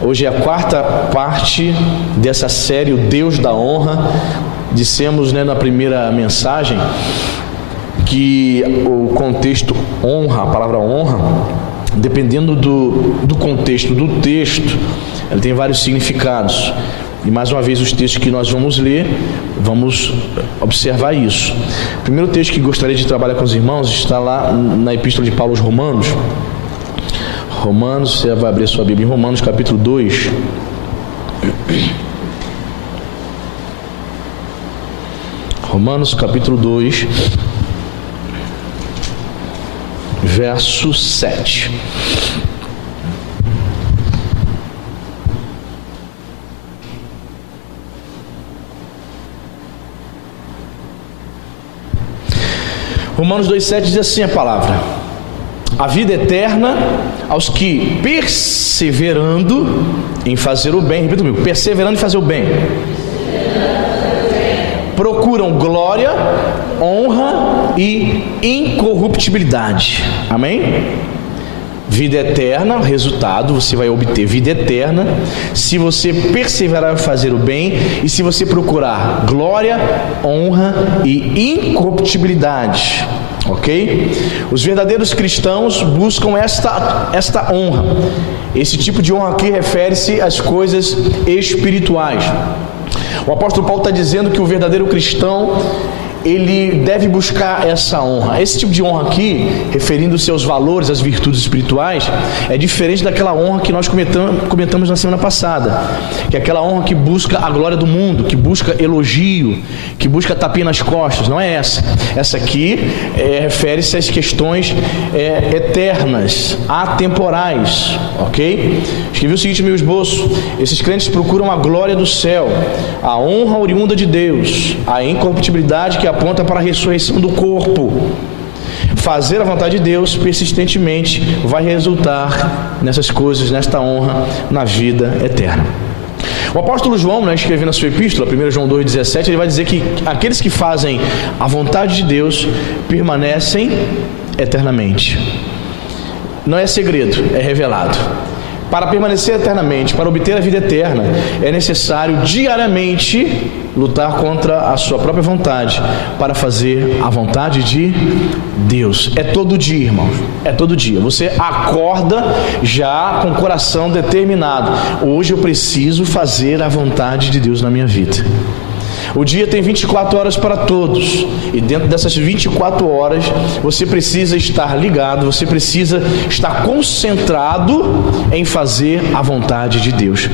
Hoje é a quarta parte dessa série, o Deus da Honra. Dissemos, na primeira mensagem que o contexto honra, a palavra honra, dependendo do contexto do texto, ela tem vários significados. E mais uma vez os textos que nós vamos ler, vamos observar isso. O primeiro texto que gostaria de trabalhar com os irmãos está lá na Epístola de Paulo aos Romanos. Romanos, você vai abrir a sua Bíblia em Romanos capítulo 2. Romanos capítulo 2, verso 7. Romanos 2,7 diz assim a palavra: a vida eterna aos que, perseverando em fazer o bem, repita comigo, perseverando em fazer o bem, procuram glória, honra e incorruptibilidade. Amém? Vida eterna, resultado, você vai obter vida eterna se você perseverar em fazer o bem e se você procurar glória, honra e incorruptibilidade. Ok? Os verdadeiros cristãos buscam esta honra. Esse tipo de honra aqui refere-se às coisas espirituais. O apóstolo Paulo está dizendo que o verdadeiro cristão, ele deve buscar essa honra. Esse tipo de honra aqui, referindo-se aos valores, às virtudes espirituais, é diferente daquela honra que nós comentamos na semana passada, que é aquela honra que busca a glória do mundo, que busca elogio, que busca tapinha nas costas. Não é essa. Essa aqui refere-se às questões eternas, atemporais. Ok? Escrevi o seguinte no meu esboço: esses crentes procuram a glória do céu, a honra oriunda de Deus, a incorruptibilidade que aponta para a ressurreição do corpo. Fazer a vontade de Deus persistentemente vai resultar nessas coisas, nesta honra, na vida eterna. O apóstolo João, escrevendo na sua epístola, 1 João 2,17, ele vai dizer que aqueles que fazem a vontade de Deus permanecem eternamente. Não é segredo, é revelado. Para permanecer eternamente, para obter a vida eterna, é necessário diariamente lutar contra a sua própria vontade, para fazer a vontade de Deus. É todo dia, irmãos, é todo dia. Você acorda já com o coração determinado: hoje eu preciso fazer a vontade de Deus na minha vida. O dia tem 24 horas para todos, e dentro dessas 24 horas você precisa estar ligado, você precisa estar concentrado em fazer a vontade de Deus.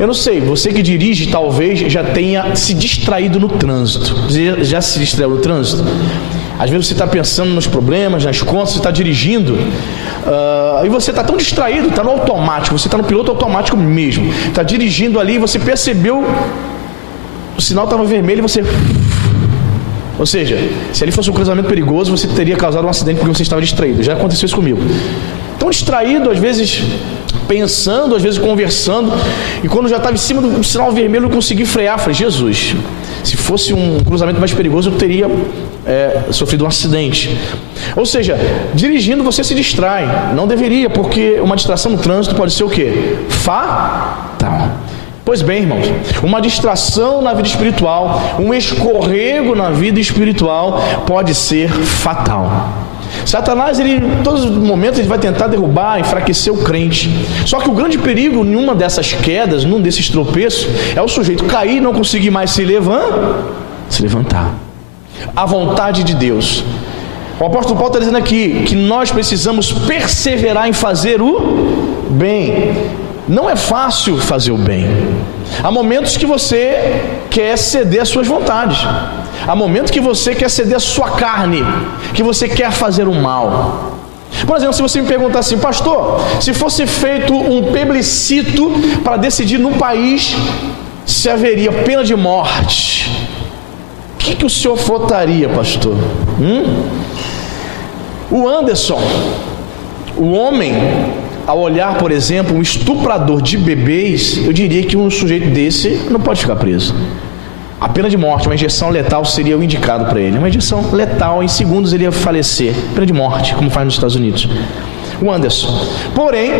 Eu não sei, você que dirige talvez já tenha se distraído no trânsito. Você já se distraiu no trânsito? Às vezes você está pensando nos problemas, nas contas, você está dirigindo, e você está tão distraído, está no automático, você está no piloto automático mesmo, está dirigindo ali e você percebeu o sinal estava vermelho e você... Ou seja, se ali fosse um cruzamento perigoso, você teria causado um acidente porque você estava distraído. Já aconteceu isso comigo. Tão distraído, às vezes pensando, às vezes conversando, e quando já estava em cima do sinal vermelho, eu consegui frear. Falei: Jesus, se fosse um cruzamento mais perigoso, eu teria sofrido um acidente. Ou seja, dirigindo você se distrai. Não deveria, porque uma distração no trânsito pode ser o quê? Fatal. Pois bem, irmãos, uma distração na vida espiritual, um escorrego na vida espiritual pode ser fatal. Satanás, em todos os momentos, ele vai tentar derrubar, enfraquecer o crente. Só que o grande perigo em uma dessas quedas, num desses tropeços, é o sujeito cair e não conseguir mais se levantar. A vontade de Deus. O apóstolo Paulo está dizendo aqui que nós precisamos perseverar em fazer o bem. Não é fácil fazer o bem. Há momentos que você quer ceder às suas vontades. Há momentos que você quer ceder à sua carne, que você quer fazer o mal. Por exemplo, se você me perguntar assim: pastor, se fosse feito um plebiscito para decidir no país se haveria pena de morte, o que o senhor votaria, pastor? O Anderson, o homem, ao olhar, por exemplo, um estuprador de bebês, eu diria que um sujeito desse não pode ficar preso. A pena de morte, uma injeção letal seria o indicado para ele. Uma injeção letal, em segundos ele ia falecer. Pena de morte, como faz nos Estados Unidos. O Anderson. Porém,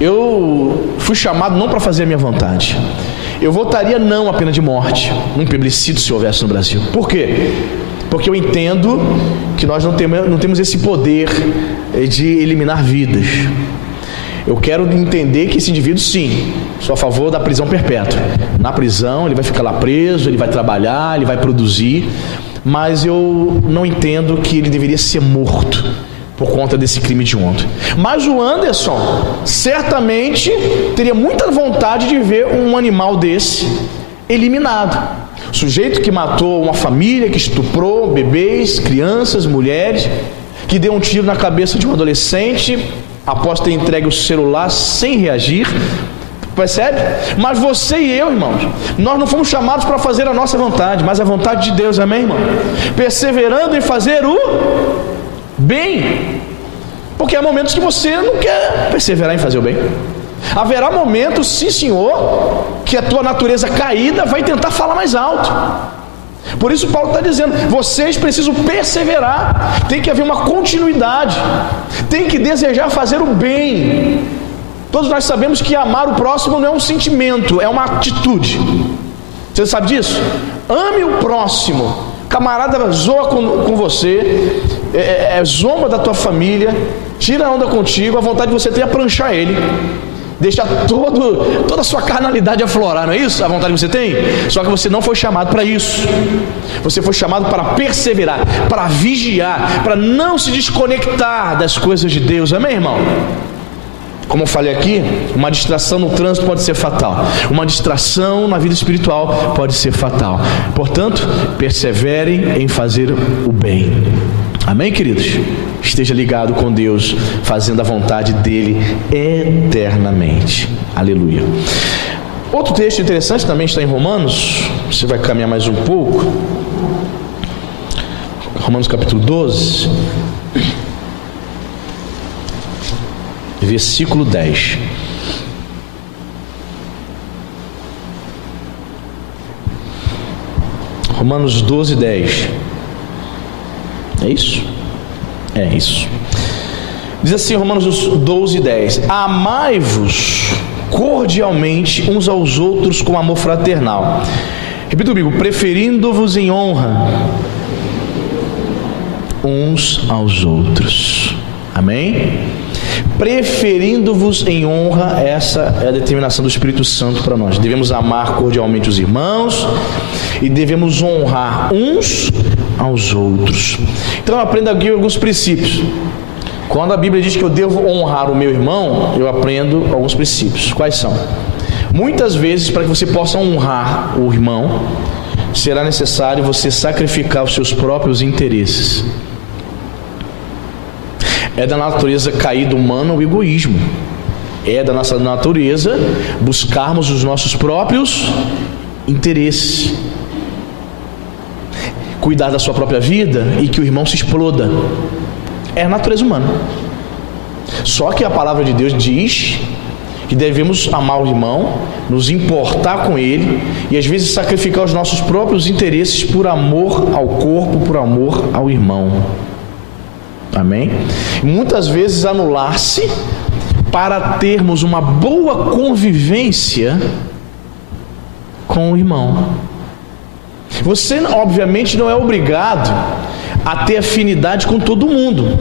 eu fui chamado não para fazer a minha vontade. Eu votaria não à pena de morte num plebiscito se houvesse no Brasil. Por quê? Porque eu entendo que nós não temos esse poder de eliminar vidas. Eu quero entender que esse indivíduo, sim, sou a favor da prisão perpétua. Na prisão ele vai ficar lá preso, ele vai trabalhar, ele vai produzir, mas eu não entendo que ele deveria ser morto por conta desse crime de ontem. Mas o Anderson certamente teria muita vontade de ver um animal desse eliminado. O sujeito que matou uma família, que estuprou bebês, crianças, mulheres, que deu um tiro na cabeça de um adolescente após ter entregue o celular sem reagir. Percebe? Mas você e eu, irmãos, nós não fomos chamados para fazer a nossa vontade, mas a vontade de Deus, amém, irmão? Perseverando em fazer o bem, porque há momentos que você não quer perseverar em fazer o bem. Haverá momentos, sim senhor, que a tua natureza caída vai tentar falar mais alto. Por isso Paulo está dizendo, vocês precisam perseverar, tem que haver uma continuidade, tem que desejar fazer o bem. Todos nós sabemos que amar o próximo não é um sentimento, é uma atitude. Você sabe disso? Ame o próximo. Camarada zoa com você, zomba da tua família, tira a onda contigo, a vontade de você ter é pranchar ele, deixar toda a sua carnalidade aflorar, não é isso? A vontade que você tem? Só que você não foi chamado para isso. Você foi chamado para perseverar, para vigiar, para não se desconectar das coisas de Deus, amém, irmão? Como eu falei aqui, uma distração no trânsito pode ser fatal. Uma distração na vida espiritual pode ser fatal. Portanto, perseverem em fazer o bem. Amém, queridos? Esteja ligado com Deus, fazendo a vontade dele eternamente. Aleluia. Outro texto interessante também está em Romanos. Você vai caminhar mais um pouco. Romanos capítulo 12. Versículo 10. Romanos 12, 10. É isso? É isso. Diz assim, Romanos 12, 10. Amai-vos cordialmente uns aos outros com amor fraternal. Repita comigo, preferindo-vos em honra uns aos outros. Amém? Preferindo-vos em honra, essa é a determinação do Espírito Santo para nós. Devemos amar cordialmente os irmãos e devemos honrar uns aos outros. Então aprenda aqui alguns princípios. Quando a Bíblia diz que eu devo honrar o meu irmão, eu aprendo alguns princípios. Quais são? Muitas vezes, para que você possa honrar o irmão, será necessário você sacrificar os seus próprios interesses. É da natureza caída humana o egoísmo. É da nossa natureza buscarmos os nossos próprios interesses. Cuidar da sua própria vida e que o irmão se exploda. É a natureza humana. Só que a palavra de Deus diz que devemos amar o irmão, nos importar com ele e às vezes sacrificar os nossos próprios interesses por amor ao corpo, por amor ao irmão. Amém? E muitas vezes anular-se para termos uma boa convivência com o irmão. Você obviamente não é obrigado a ter afinidade com todo mundo,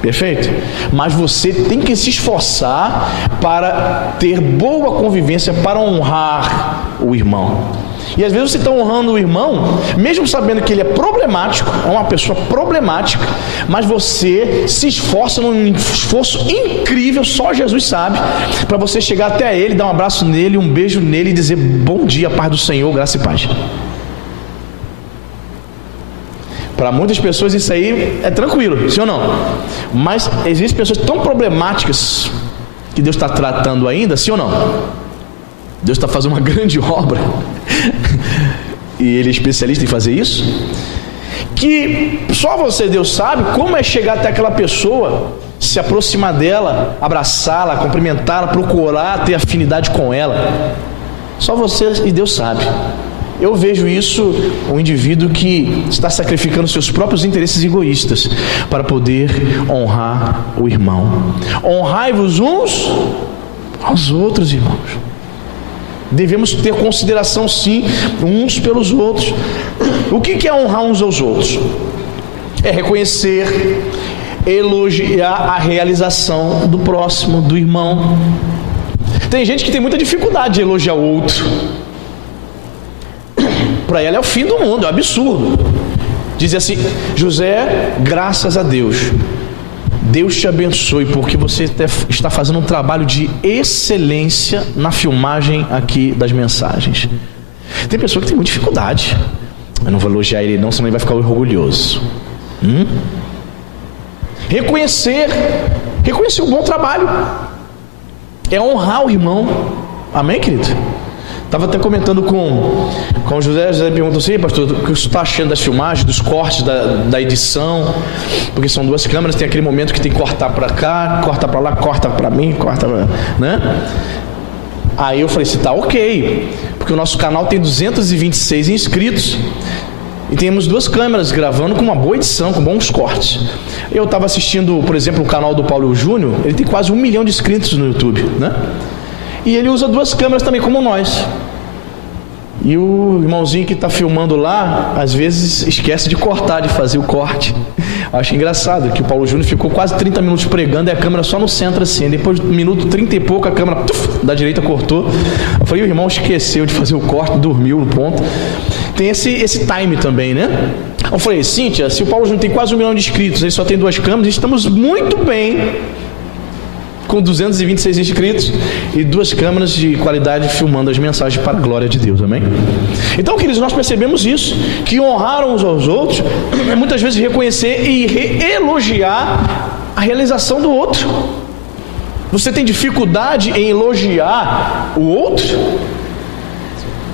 perfeito? Mas você tem que se esforçar para ter boa convivência, para honrar o irmão. E às vezes você está honrando o irmão, mesmo sabendo que ele é problemático, é uma pessoa problemática, mas você se esforça num esforço incrível, só Jesus sabe, para você chegar até ele, dar um abraço nele, um beijo nele e dizer bom dia, paz do Senhor, graça e paz. Para muitas pessoas isso aí é tranquilo, sim ou não? Mas existem pessoas tão problemáticas que Deus está tratando ainda, sim ou não? Deus está fazendo uma grande obra e Ele é especialista em fazer isso, que só você, Deus, sabe como é chegar até aquela pessoa, se aproximar dela, abraçá-la, cumprimentá-la, procurar ter afinidade com ela. Só você e Deus sabe. eu vejo isso, um indivíduo que está sacrificando seus próprios interesses egoístas para poder honrar o irmão. Honrai-vos uns aos outros, irmãos. Devemos ter consideração, sim, uns pelos outros. O que é honrar uns aos outros? É reconhecer, elogiar a realização do próximo, do irmão. Tem gente que tem muita dificuldade de elogiar o outro. Para ela é o fim do mundo, é um absurdo. Diz assim: José, graças a Deus, Deus te abençoe, porque você está fazendo um trabalho de excelência na filmagem aqui das mensagens. Tem pessoa que tem muita dificuldade. Eu não vou elogiar ele não, senão ele vai ficar orgulhoso. Reconhecer o bom trabalho é honrar o irmão. Amém, querido? Estava até comentando com o José. José perguntou assim: pastor, o que você está achando das filmagens, dos cortes, da edição? Porque são duas câmeras, tem aquele momento que tem que cortar para cá, corta para lá, corta para mim, corta para... né? Aí eu falei: você está ok, porque o nosso canal tem 226 inscritos e temos duas câmeras gravando com uma boa edição, com bons cortes. Eu estava assistindo, por exemplo, o canal do Paulo Júnior. Ele tem quase 1 milhão de inscritos no YouTube, né? E ele usa duas câmeras também, como nós. E o irmãozinho que está filmando lá, às vezes esquece de cortar, de fazer o corte. Acho engraçado que o Paulo Júnior ficou quase 30 minutos pregando e a câmera só no centro assim. Depois do minuto 30 e pouco, a câmera da direita cortou. Eu falei: o irmão esqueceu de fazer o corte, dormiu no ponto. Tem esse time também, né? Eu falei: Cíntia, se o Paulo Júnior tem quase 1 milhão de inscritos, ele só tem duas câmeras, estamos muito bem com 226 inscritos e duas câmeras de qualidade filmando as mensagens para a glória de Deus, amém? Então, queridos, nós percebemos isso, que honrar uns aos outros é muitas vezes reconhecer e elogiar a realização do outro. Você tem dificuldade em elogiar o outro?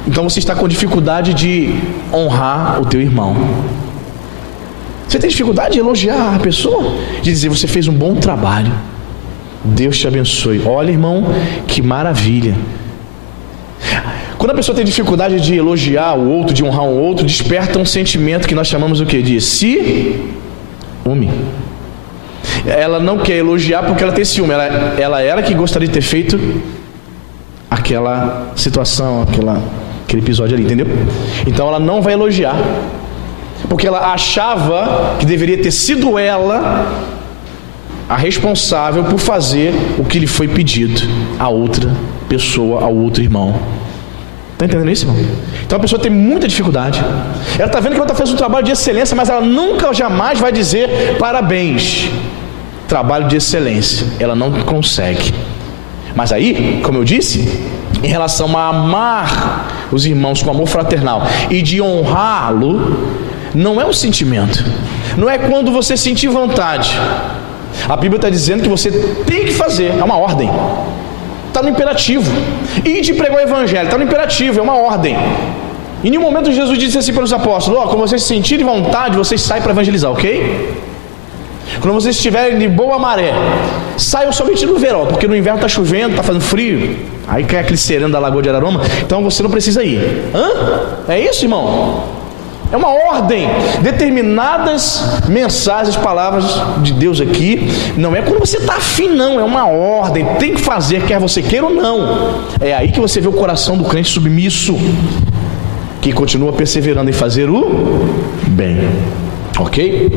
Então você está com dificuldade de honrar o teu irmão. Você tem dificuldade de elogiar a pessoa, de dizer: você fez um bom trabalho, Deus te abençoe. Olha, irmão, que maravilha. Quando a pessoa tem dificuldade de elogiar o outro, de honrar o outro, desperta um sentimento que nós chamamos o quê? De ciúme. Ela não quer elogiar porque ela tem ciúme. Ela era que gostaria de ter feito aquela situação, aquele episódio ali, entendeu? Então ela não vai elogiar, porque ela achava que deveria ter sido ela a responsável por fazer o que lhe foi pedido a outra pessoa, ao outro irmão. Está entendendo isso, irmão? Então a pessoa tem muita dificuldade. Ela está vendo que ela está fazendo um trabalho de excelência, mas ela nunca, jamais vai dizer parabéns, trabalho de excelência. Ela não consegue. Mas aí, como eu disse, em relação a amar os irmãos com amor fraternal e de honrá-lo, não é um sentimento. Não é quando você sentir vontade. A Bíblia está dizendo que você tem que fazer, é uma ordem. Está no imperativo. E de pregar o evangelho, está no imperativo, é uma ordem. E em um momento Jesus disse assim para os apóstolos: quando vocês se sentirem vontade, vocês saem para evangelizar, ok? Quando vocês estiverem de boa maré, saiam somente no verão, porque no inverno está chovendo, está fazendo frio, aí cai aquele sereno da Lagoa de Araroma, então você não precisa ir. É isso, irmão? É uma ordem. Determinadas mensagens, palavras de Deus aqui, não é quando você está afim, não, é uma ordem, tem que fazer, quer você queira ou não. É aí que você vê o coração do crente submisso, que continua perseverando em fazer o bem, ok?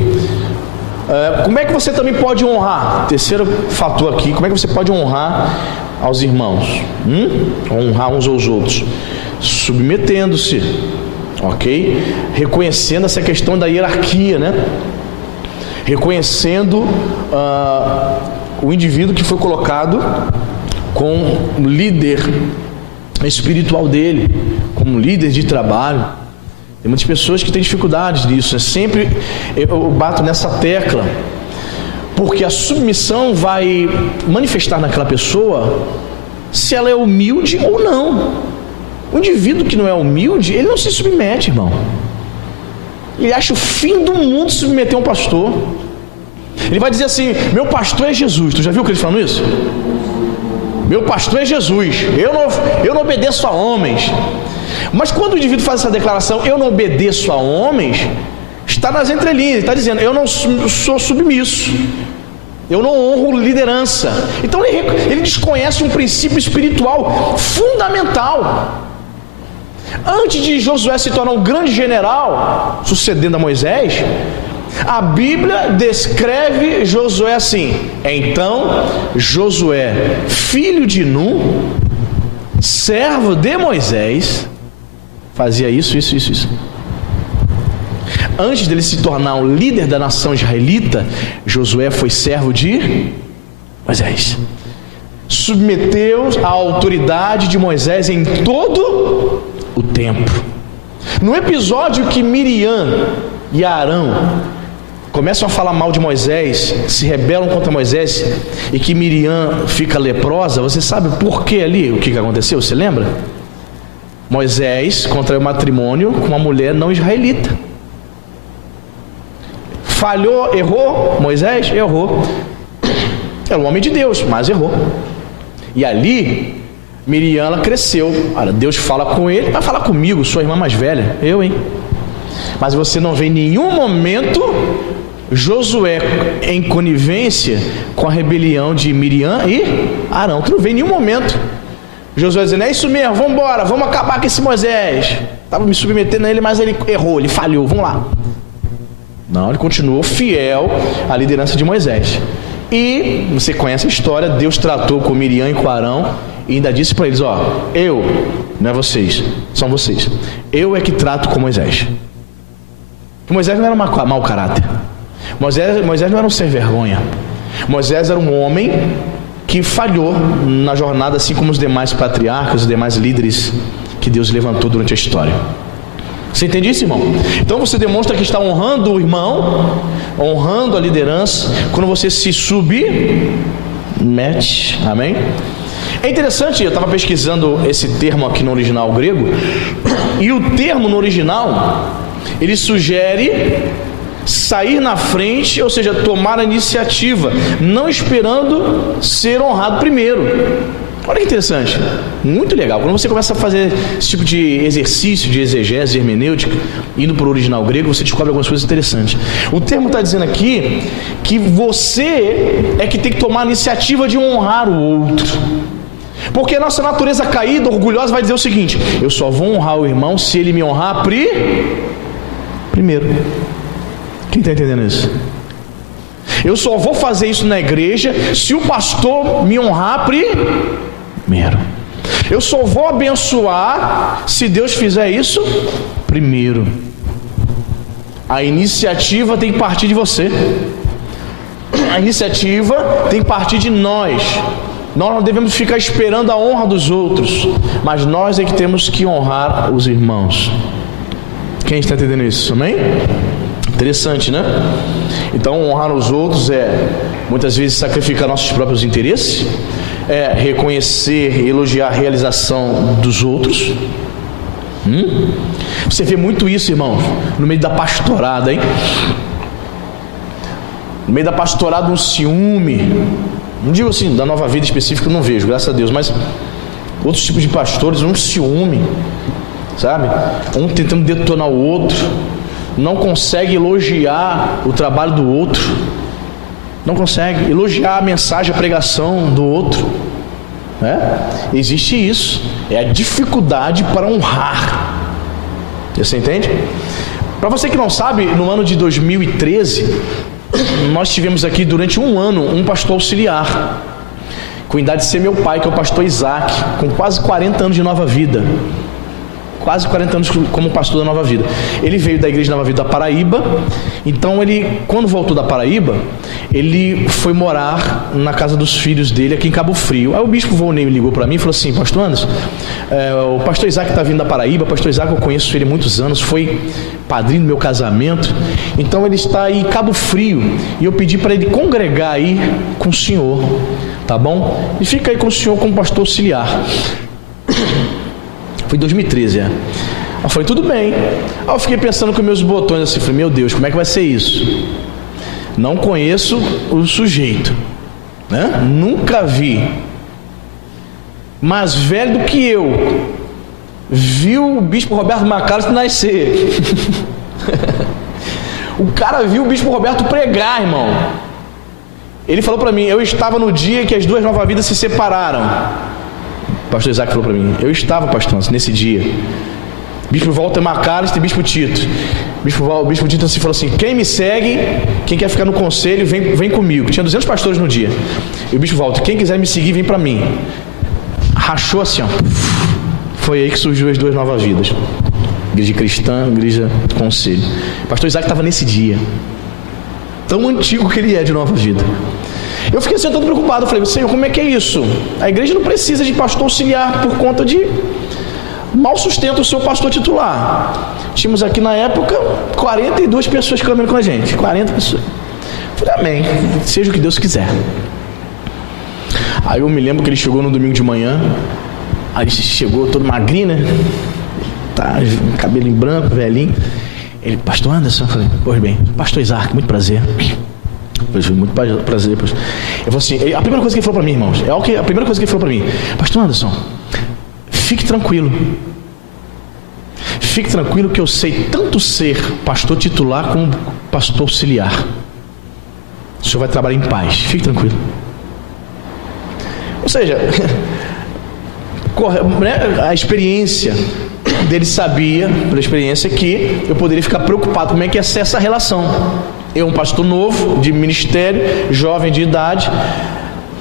Como é que você também pode honrar? Terceiro fator aqui, como é que você pode honrar aos irmãos? Honrar uns aos outros, submetendo-se, ok? Reconhecendo essa questão da hierarquia, né? Reconhecendo o indivíduo que foi colocado como líder espiritual dele, como líder de trabalho. Tem muitas pessoas que têm dificuldades nisso. Sempre eu bato nessa tecla, porque a submissão vai manifestar naquela pessoa se ela é humilde ou não. O indivíduo que não é humilde, ele não se submete, irmão. Ele acha o fim do mundo submeter um pastor. Ele vai dizer assim: meu pastor é Jesus. Tu já viu que ele falando isso? Meu pastor é Jesus. Eu não obedeço a homens. Mas quando o indivíduo faz essa declaração, eu não obedeço a homens, está nas entrelinhas, está dizendo, eu não sou submisso, eu não honro liderança. Então ele desconhece um princípio espiritual fundamental. Antes de Josué se tornar um grande general, sucedendo a Moisés, a Bíblia descreve Josué assim: então Josué, filho de Nun, servo de Moisés, fazia isso. Antes dele se tornar um líder da nação israelita, Josué foi servo de Moisés. Submeteu a autoridade de Moisés em todo o tempo. No episódio que Miriam e Arão começam a falar mal de Moisés, se rebelam contra Moisés, e que Miriam fica leprosa, você sabe por que ali, o que aconteceu? Você lembra? Moisés contraiu matrimônio com uma mulher não israelita. Falhou, errou? Moisés errou. Era um homem de Deus, mas errou. E ali, Miriam, ela cresceu. Olha, Deus fala com ele, vai falar comigo, sua irmã mais velha, eu, hein? Mas você não vê em nenhum momento Josué em conivência com a rebelião de Miriam e Arão. Tu não vê em nenhum momento Josué dizendo, é isso mesmo, vamos embora, vamos acabar com esse Moisés. Estava me submetendo a ele, mas ele errou, ele falhou, vamos lá. Não, ele continuou fiel à liderança de Moisés. E você conhece a história, Deus tratou com Miriam e com Arão e ainda disse para eles, ó, eu, não é vocês, são vocês, eu é que trato com Moisés. Moisés não era mau caráter, Moisés não era um sem vergonha. Moisés era um homem que falhou na jornada, assim como os demais patriarcas, os demais líderes que Deus levantou durante a história. Você entende isso, irmão? Então você demonstra que está honrando o irmão, honrando a liderança, quando você se submete. Amém? É interessante, eu estava pesquisando esse termo aqui no original grego, e o termo no original, ele sugere sair na frente, ou seja, tomar a iniciativa, não esperando ser honrado primeiro. Olha que interessante, muito legal. Quando você começa a fazer esse tipo de exercício de exegese, de hermenêutica, indo para o original grego, você descobre algumas coisas interessantes. O termo está dizendo aqui que você é que tem que tomar a iniciativa de honrar o outro. Porque a nossa natureza caída, orgulhosa, vai dizer o seguinte: eu só vou honrar o irmão se ele me honrar primeiro. Quem está entendendo isso? Eu só vou fazer isso na igreja se o pastor me honrar primeiro. Eu só vou abençoar se Deus fizer isso primeiro. A iniciativa tem que partir de você. A iniciativa tem que partir de nós. Nós não devemos ficar esperando a honra dos outros, mas nós é que temos que honrar os irmãos. Quem está entendendo isso? Amém? Interessante, né? Então, honrar os outros é, muitas vezes, sacrificar nossos próprios interesses, é reconhecer, elogiar a realização dos outros. Você vê muito isso, irmãos, no meio da pastorada, hein? No meio da pastorada, um ciúme. Não digo assim, da Nova Vida específica, eu não vejo, graças a Deus, mas outros tipos de pastores, um ciúme, sabe? Um tentando detonar o outro. Não consegue elogiar o trabalho do outro, não consegue elogiar a mensagem, a pregação do outro, né? Existe isso, é a dificuldade para honrar. Você entende? Para você que não sabe, no ano de 2013 nós tivemos aqui durante um ano um pastor auxiliar, com a idade de ser meu pai, que é o pastor Isaac, com quase 40 anos de Nova Vida. Quase 40 anos como pastor da Nova Vida. Ele veio da igreja Nova Vida da Paraíba. Então ele, quando voltou da Paraíba, ele foi morar na casa dos filhos dele aqui em Cabo Frio. Aí o bispo Volney me ligou para mim e falou assim: pastor Anderson, o pastor Isaac está vindo da Paraíba. O pastor Isaac, eu conheço ele há muitos anos, foi padrinho do meu casamento. Então ele está aí em Cabo Frio e eu pedi para ele congregar aí com o senhor, tá bom? E fica aí com o senhor como pastor auxiliar. Foi em 2013, Eu falei, tudo bem. Aí eu fiquei pensando com meus botões assim, falei, meu Deus, como é que vai ser isso? Não conheço o sujeito, né? Nunca vi. Mais velho do que eu. viu o bispo Roberto McAllister nascer. O cara viu o bispo Roberto pregar, irmão. Ele falou para mim, eu estava no dia que as duas Nova Vidas se separaram. O pastor Isaac falou para mim, eu estava, pastor, nesse dia. Bispo Walter McAllister e Bispo Tito. Bispo Tito assim, falou assim, quem me segue, quem quer ficar no conselho, vem comigo. Tinha 200 pastores no dia. E o Bispo Walter, quem quiser me seguir, vem para mim. Rachou assim, ó. Foi aí que surgiu as duas Novas Vidas. Igreja cristã, igreja conselho. O pastor Isaac estava nesse dia. Tão antigo que ele é de Nova Vida. Eu fiquei assim, todo preocupado. Eu falei, Senhor, como é que é isso? A igreja não precisa de pastor auxiliar por conta de mal sustenta o seu pastor titular. Tínhamos aqui na época 42 pessoas caminhando com a gente. 40 pessoas. Eu falei, amém. Seja o que Deus quiser. Aí eu me lembro que ele chegou no domingo de manhã. Aí ele chegou todo magrinho, né? Tá, cabelo em branco, velhinho. Ele, pastor Anderson, eu falei, pois bem, pastor Isaac, muito prazer. Eu falei, muito prazer, pastor. Eu falei assim, a primeira coisa que ele falou para mim, irmãos, a primeira coisa que ele falou para mim, pastor Anderson, fique tranquilo. Fique tranquilo que eu sei tanto ser pastor titular como pastor auxiliar. O senhor vai trabalhar em paz, fique tranquilo. Ou seja, a experiência dele sabia, pela experiência, que eu poderia ficar preocupado como é que ia ser essa relação. Eu, um pastor novo, de ministério, jovem de idade,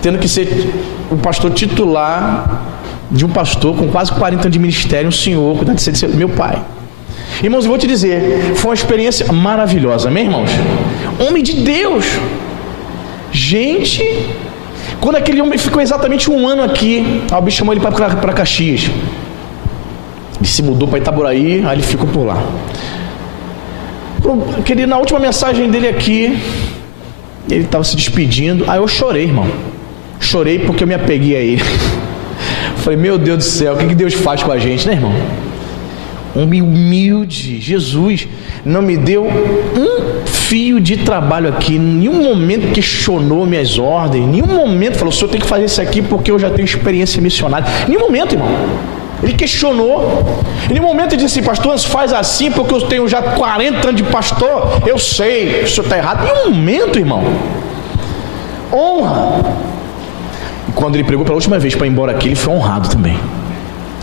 tendo que ser o pastor titular de um pastor com quase 40 anos de ministério, um senhor, cuidado de ser meu pai. Irmãos, eu vou te dizer, foi uma experiência maravilhosa, amém, irmãos? Homem de Deus. Gente, quando aquele homem ficou exatamente 1 ano aqui, o bicho chamou ele para Caxias. Ele se mudou para Itaboraí, aí ele ficou por lá. Na última mensagem dele aqui, ele estava se despedindo, aí eu chorei, irmão. Chorei porque eu me apeguei a ele. Falei, meu Deus do céu, o que Deus faz com a gente, né, irmão? Homem humilde, Jesus não me deu um fio de trabalho aqui, nenhum momento questionou minhas ordens, nenhum momento falou, o senhor tem que fazer isso aqui porque eu já tenho experiência missionária. Nenhum momento, irmão. Ele questionou. Em nenhum momento ele disse, pastor, faz assim porque eu tenho já 40 anos de pastor, eu sei, o senhor está errado. Em nenhum momento, irmão. Honra. E quando ele pregou pela última vez para ir embora aqui, ele foi honrado também.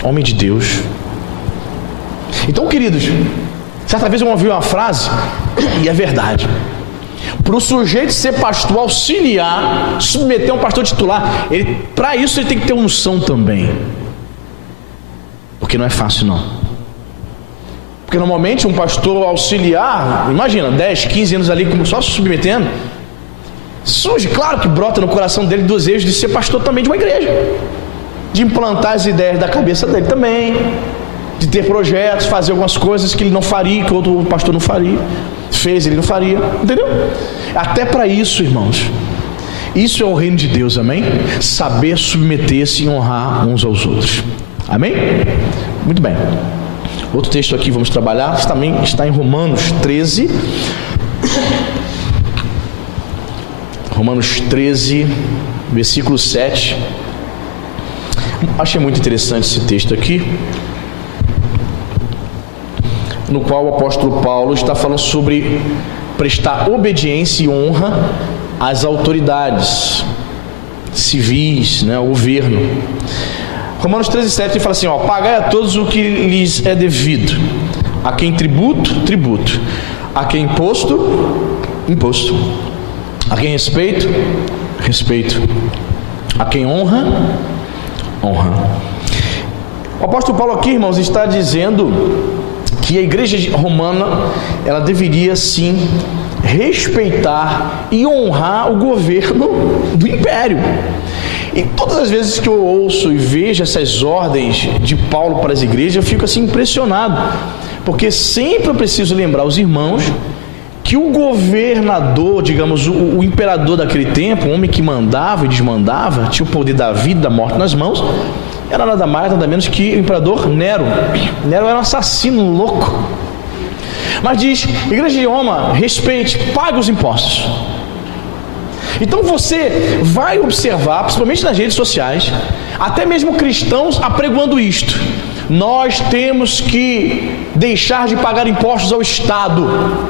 Homem de Deus. Então, queridos, certa vez eu ouvi uma frase, e é verdade. Para o sujeito ser pastor auxiliar, submeter um pastor titular, para isso ele tem que ter unção também. Porque não é fácil, não. Porque normalmente um pastor auxiliar, imagina, 10, 15 anos ali só se submetendo, surge, claro que brota no coração dele o desejo de ser pastor também de uma igreja, de implantar as ideias da cabeça dele também, de ter projetos, fazer algumas coisas que ele não faria, que outro pastor não faria, fez, ele não faria, entendeu? Até para isso, irmãos, isso é o reino de Deus, amém? Saber submeter-se e honrar uns aos outros. Amém? Muito bem. Outro texto aqui vamos trabalhar, também está em Romanos 13. Romanos 13, versículo 7. Achei muito interessante esse texto aqui, no qual o apóstolo Paulo está falando sobre prestar obediência e honra às autoridades civis, né, ao governo. Romanos 13,7 ele fala assim, ó, pagai a todos o que lhes é devido, a quem tributo, tributo, a quem imposto, imposto, a quem respeito, respeito, a quem honra, honra. O apóstolo Paulo aqui, irmãos, está dizendo que a igreja romana, ela deveria sim respeitar e honrar o governo do império. E todas as vezes que eu ouço e vejo essas ordens de Paulo para as igrejas, eu fico assim impressionado, porque sempre eu preciso lembrar os irmãos que o governador, digamos, o imperador daquele tempo, o homem que mandava e desmandava, tinha o poder da vida e da morte nas mãos, era nada mais, nada menos que o imperador Nero. Nero era um assassino, um louco. Mas diz, igreja de Roma, respeite, pague os impostos. Então você vai observar, principalmente nas redes sociais, até mesmo cristãos apregoando isto. nós temos que deixar de pagar impostos ao Estado.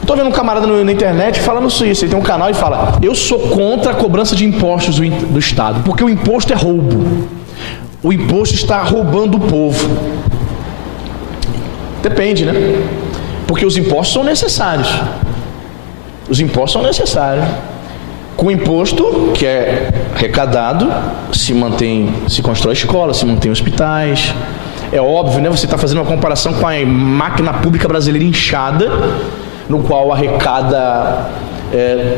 Estou vendo um camarada na internet falando isso. Ele tem um canal e fala: eu sou contra a cobrança de impostos do Estado, porque o imposto é roubo. O imposto está roubando o povo. Depende, né? Porque os impostos são necessários. Os impostos são necessários. Com o imposto que é arrecadado, se constrói escolas, se mantém hospitais. É óbvio, né? Você está fazendo uma comparação com a máquina pública brasileira inchada, no qual arrecada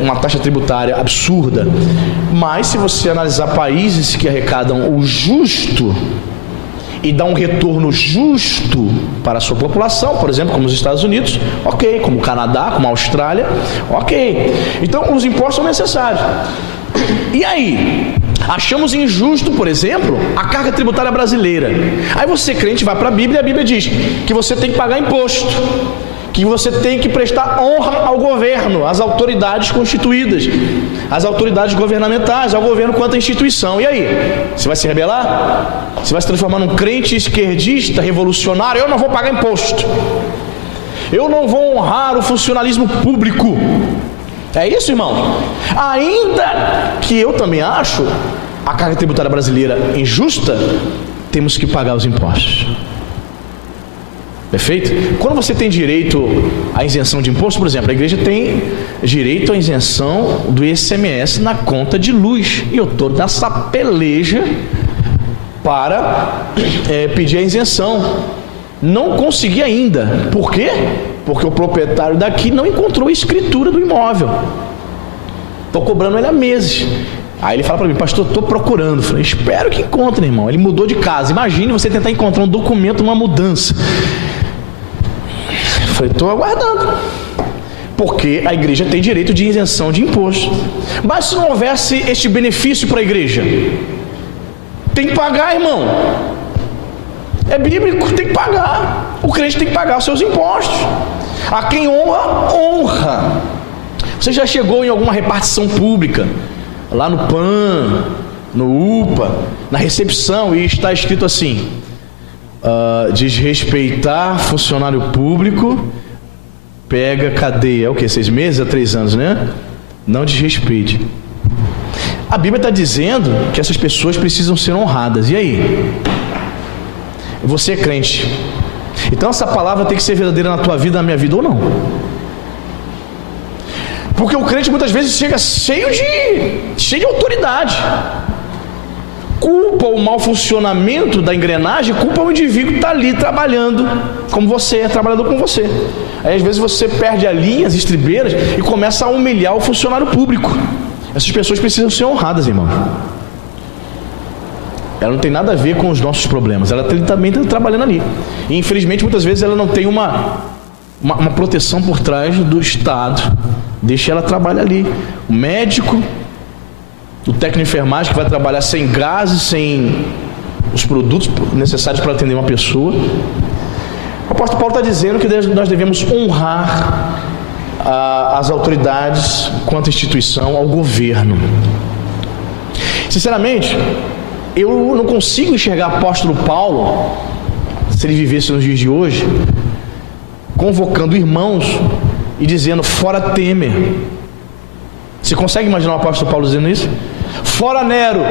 uma taxa tributária absurda. Mas se você analisar países que arrecadam o justo e dá um retorno justo para a sua população, por exemplo, como os Estados Unidos, ok, como o Canadá, como a Austrália, ok. Então, os impostos são necessários. E aí, achamos injusto, por exemplo, a carga tributária brasileira. Aí você, crente, vai para a Bíblia e a Bíblia diz que você tem que pagar imposto, que você tem que prestar honra ao governo, às autoridades constituídas, às autoridades governamentais, ao governo quanto à instituição. E aí? Você vai se rebelar? Você vai se transformar num crente esquerdista, revolucionário? Eu não vou pagar imposto. Eu não vou honrar o funcionalismo público. É isso, irmão? Ainda que eu também acho a carga tributária brasileira injusta, temos que pagar os impostos. Perfeito? Quando você tem direito à isenção de imposto, por exemplo, a igreja tem direito à isenção do ICMS na conta de luz. E eu estou nessa peleja para pedir a isenção. Não consegui ainda. Por quê? Porque o proprietário daqui não encontrou a escritura do imóvel. Estou cobrando ele há meses. Aí ele fala para mim: pastor, estou procurando. Eu falei: espero que encontre, irmão. Ele mudou de casa. Imagine você tentar encontrar um documento, uma mudança. Eu falei: estou aguardando. Porque a igreja tem direito de isenção de imposto. Mas se não houvesse este benefício para a igreja, tem que pagar, irmão. É bíblico, tem que pagar. O crente tem que pagar os seus impostos. A quem honra, honra. Você já chegou em alguma repartição pública, lá no PAN, no UPA, na recepção, e está escrito assim: desrespeitar funcionário público pega cadeia. É o que? 6 meses a 3 anos, né? Não desrespeite. A Bíblia está dizendo que essas pessoas precisam ser honradas. E aí? Você é crente, então essa palavra tem que ser verdadeira na tua vida, na minha vida, ou não? Porque o crente muitas vezes chega cheio de autoridade, culpa o mau funcionamento da engrenagem, culpa o indivíduo que está ali trabalhando como você, é trabalhador como você. Aí às vezes você perde a linha, as estribeiras, e começa a humilhar o funcionário público. Essas pessoas precisam ser honradas, irmão. Ela não tem nada a ver com os nossos problemas. Ela também está trabalhando ali. E infelizmente muitas vezes ela não tem uma proteção por trás do Estado. Deixa ela trabalhar ali. O médico, o técnico de enfermagem que vai trabalhar sem gases, sem os produtos necessários para atender uma pessoa. O apóstolo Paulo está dizendo que nós devemos honrar as autoridades quanto à instituição, ao governo. Sinceramente, eu não consigo enxergar o apóstolo Paulo, se ele vivesse nos dias de hoje, convocando irmãos e dizendo: fora Temer. Você consegue imaginar o apóstolo Paulo dizendo isso? Fora Nero.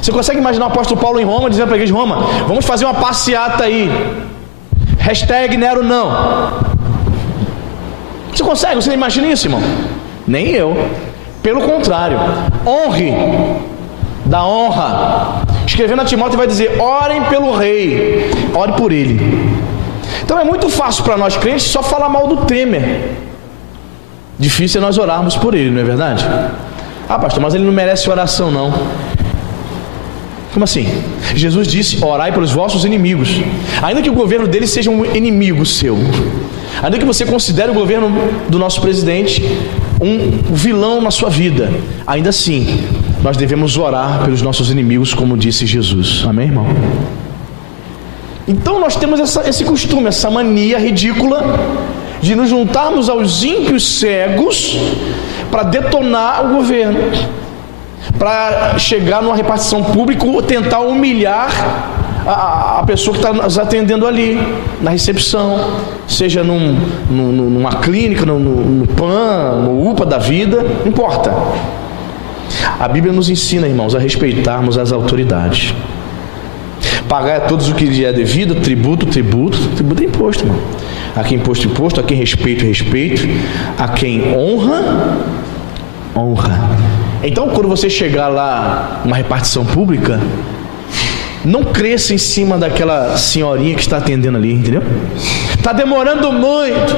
Você consegue imaginar o apóstolo Paulo em Roma dizendo para a igreja de Roma: vamos fazer uma passeata aí, hashtag Nero não. Você consegue? Você imagina isso, irmão? Nem eu. Pelo contrário, honre, dá honra. Escrevendo a Timóteo vai dizer: orem pelo rei, ore por ele. Então é muito fácil para nós crentes só falar mal do Temer. Difícil é nós orarmos por ele, não é verdade? Ah, pastor, mas ele não merece oração, não. Como assim? Jesus disse: orai pelos vossos inimigos. Ainda que o governo deles seja um inimigo seu, ainda que você considere o governo do nosso presidente um vilão na sua vida, ainda assim nós devemos orar pelos nossos inimigos, como disse Jesus. Amém, irmão? Então nós temos esse costume, essa mania ridícula de nos juntarmos aos ímpios cegos para detonar o governo. para chegar numa repartição pública ou tentar humilhar a pessoa que está nos atendendo ali, na recepção, seja numa clínica, no PAN, no UPA da vida, não importa. A Bíblia nos ensina, irmãos, a respeitarmos as autoridades. Pagar a todos o que lhe é devido, tributo é imposto, irmão. A quem imposto, a quem respeito, a quem honra. Então, quando você chegar lá numa repartição pública, não cresça em cima daquela senhorinha que está atendendo ali, entendeu? Está demorando muito.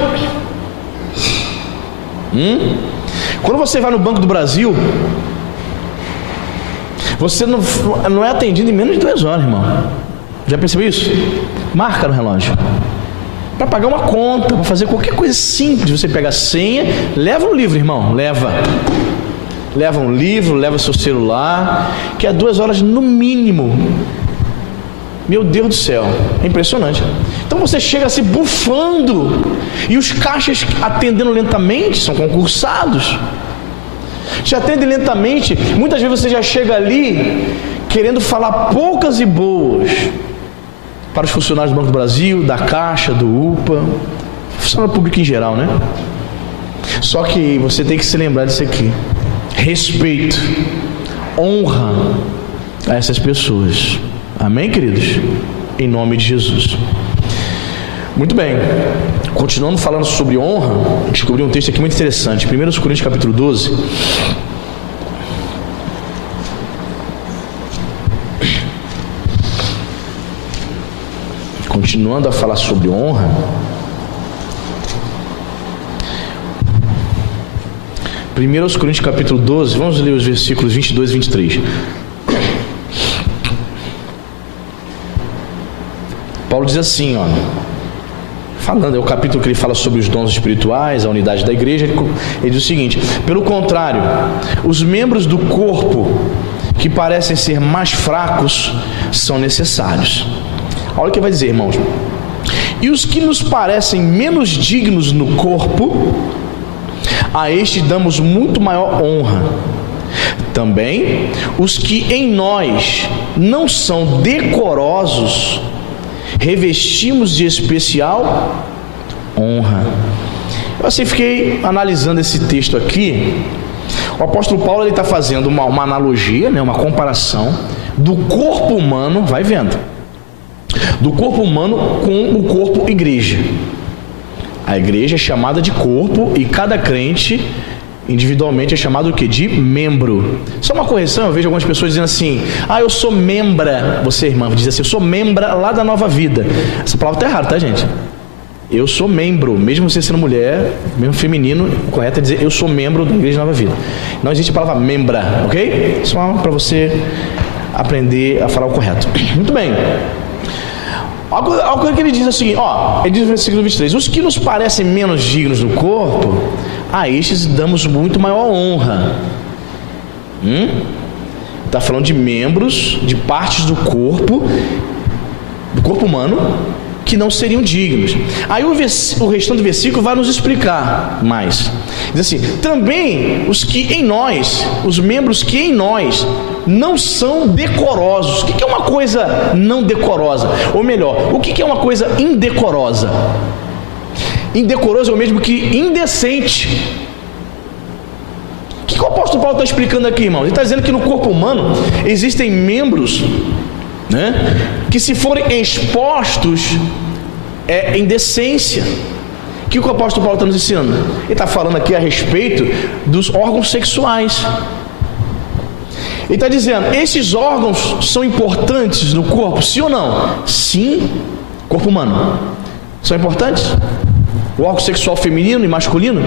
Quando você vai no Banco do Brasil, você não é atendido em menos de 2 horas, irmão. Já percebeu isso? Marca no relógio. Para pagar uma conta, para fazer qualquer coisa simples, você pega a senha, leva um livro, irmão, leva um livro, leva seu celular, que é 2 horas no mínimo. Meu Deus do céu, é impressionante. Então você chega se bufando, e os caixas atendendo lentamente, são concursados, te atendem lentamente. Muitas vezes você já chega ali querendo falar poucas e boas para os funcionários do Banco do Brasil, da Caixa, do UPA, funcionário público em geral, né? Só que você tem que se lembrar disso aqui: respeito, honra a essas pessoas. Amém, queridos? Em nome de Jesus. Muito bem, continuando falando sobre honra, descobri um texto aqui muito interessante, 1 Coríntios capítulo 12. Continuando a falar sobre honra, Primeiros Coríntios capítulo 12, vamos ler os versículos 22 e 23. Paulo diz assim, ó, falando, é o capítulo que ele fala sobre os dons espirituais, a unidade da igreja. Ele diz o seguinte: pelo contrário, os membros do corpo que parecem ser mais fracos são necessários. Olha o que vai dizer, irmãos: e os que nos parecem menos dignos no corpo, a estes damos muito maior honra. Também os que em nós não são decorosos, revestimos de especial honra. Eu assim fiquei analisando esse texto aqui. O apóstolo Paulo está fazendo uma analogia, né, uma comparação do corpo humano, vai vendo, do corpo humano com o corpo igreja. A igreja é chamada de corpo e cada crente individualmente é chamado o quê? De membro. Só uma correção, eu vejo algumas pessoas dizendo assim: eu sou membra. Você, irmã, diz assim: eu sou membra lá da Nova Vida. Essa palavra está errada, tá, gente? Eu sou membro, mesmo você sendo mulher, mesmo feminino, o correto é dizer eu sou membro da Igreja Nova Vida. Não existe a palavra membra, ok? Só para você aprender a falar o correto. Muito bem. Algo que ele diz assim, ele diz no versículo 23: os que nos parecem menos dignos no corpo, a estes damos muito maior honra. Está falando de membros, de partes do corpo humano, que não seriam dignos. Aí o restante do versículo vai nos explicar mais. Diz assim: também os que em nós, os membros que em nós não são decorosos. O que é uma coisa não decorosa? Ou melhor, o que é uma coisa indecorosa? Indecoroso é o mesmo que indecente. O que o apóstolo Paulo está explicando aqui, irmão? Ele está dizendo que no corpo humano existem membros, né, que se forem expostos é indecência. O que o apóstolo Paulo está nos ensinando? Ele está falando aqui a respeito dos órgãos sexuais. Ele está dizendo: esses órgãos são importantes no corpo, sim ou não? Sim, corpo humano. São importantes? O órgão sexual feminino e masculino?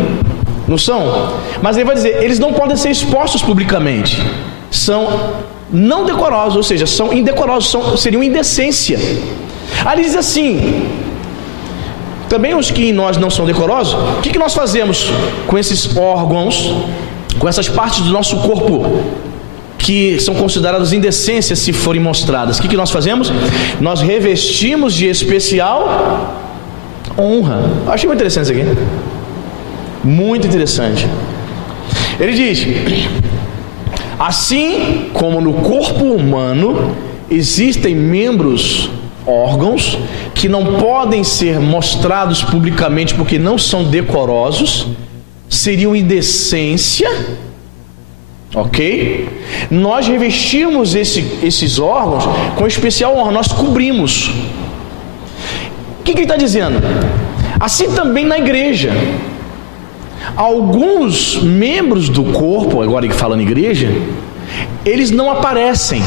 Não são? Mas ele vai dizer, eles não podem ser expostos publicamente. São não decorosos, ou seja, são indecorosos, seriam indecência. Aí ele diz assim: também os que em nós não são decorosos, o que nós fazemos com esses órgãos, com essas partes do nosso corpo que são consideradas indecências se forem mostradas? O que nós fazemos? Nós revestimos de especial honra. Eu achei muito interessante isso aqui. Muito interessante. Ele diz: Assim como no corpo humano existem membros, órgãos, que não podem ser mostrados publicamente porque não são decorosos, seriam indecência, ok? Nós revestimos esses órgãos com especial honra, nós cobrimos. O que ele está dizendo? Assim também na igreja, alguns membros do corpo, agora que falando igreja, eles não aparecem.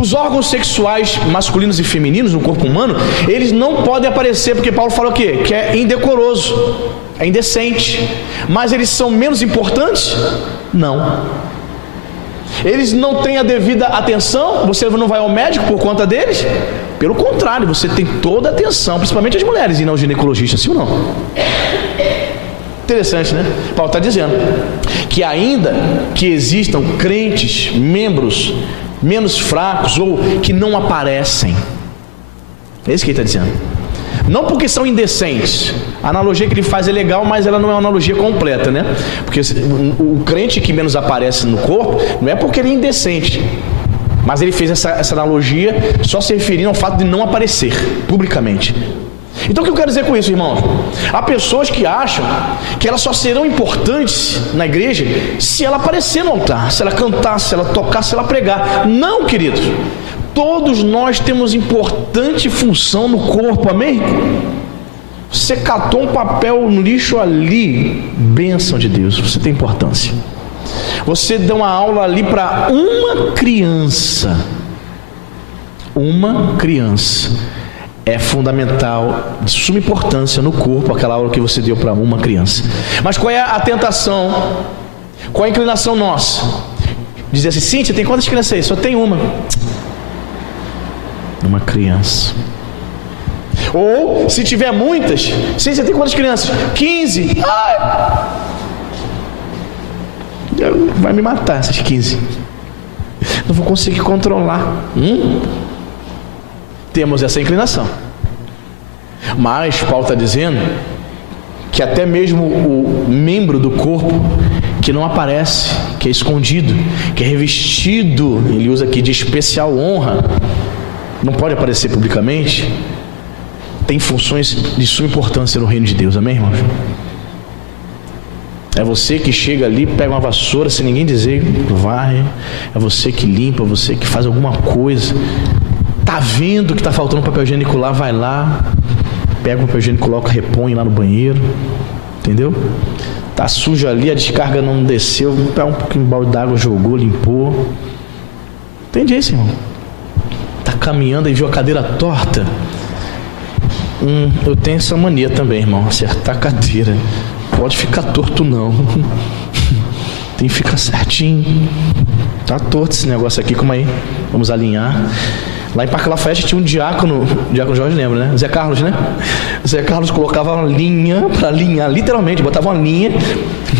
Os órgãos sexuais masculinos e femininos no corpo humano, eles não podem aparecer, porque Paulo fala o quê? Que é indecoroso, é indecente. Mas eles são menos importantes? Não. Eles não têm a devida atenção? Você não vai ao médico por conta deles? Pelo contrário, você tem toda a atenção, principalmente as mulheres, e não os ginecologistas, sim ou não? Interessante, né? Paulo está dizendo que ainda que existam crentes, membros menos fracos ou que não aparecem, é isso que ele está dizendo. Não porque são indecentes. A analogia que ele faz é legal, mas ela não é uma analogia completa, né? Porque o crente que menos aparece no corpo não é porque ele é indecente, mas ele fez essa analogia só se referindo ao fato de não aparecer publicamente. Então o que eu quero dizer com isso, irmãos? Há pessoas que acham que elas só serão importantes na igreja se ela aparecer no altar, se ela cantar, se ela tocar, se ela pregar. Não, queridos. Todos nós temos importante função no corpo, amém? Você catou um papel no lixo ali, bênção de Deus, você tem importância. Você deu uma aula ali para uma criança, é fundamental, de suma importância no corpo, aquela aula que você deu para uma criança. Mas qual é a tentação? Qual é a inclinação nossa? Dizer assim: Cíntia, tem quantas crianças aí? Só tem uma criança. Ou, se tiver muitas: Cíntia, tem quantas crianças? 15. Ai, vai me matar essas 15. Não vou conseguir controlar. Temos essa inclinação. Mas Paulo está dizendo que até mesmo o membro do corpo que não aparece, que é escondido, que é revestido, ele usa aqui de especial honra, não pode aparecer publicamente, tem funções de suma importância no reino de Deus, amém, irmãos? É você que chega ali, pega uma vassoura sem ninguém dizer, vai. É você que limpa, você que faz alguma coisa. Tá vendo que está faltando papel higiênico lá, vai lá, pega o papel higiênico, coloca, repõe lá no banheiro, entendeu? Tá sujo ali, a descarga não desceu, pega um pouquinho de balde d'água, jogou, limpou. Entende isso, irmão? Tá caminhando e viu a cadeira torta. Eu tenho essa mania também, irmão, acertar a cadeira. Pode ficar torto não. Tem que ficar certinho. Tá torto esse negócio aqui, como aí? Vamos alinhar. Lá em Parque Lafayette tinha um diácono Jorge lembra, né? Zé Carlos, né? Zé Carlos colocava uma linha para alinhar, literalmente, botava uma linha,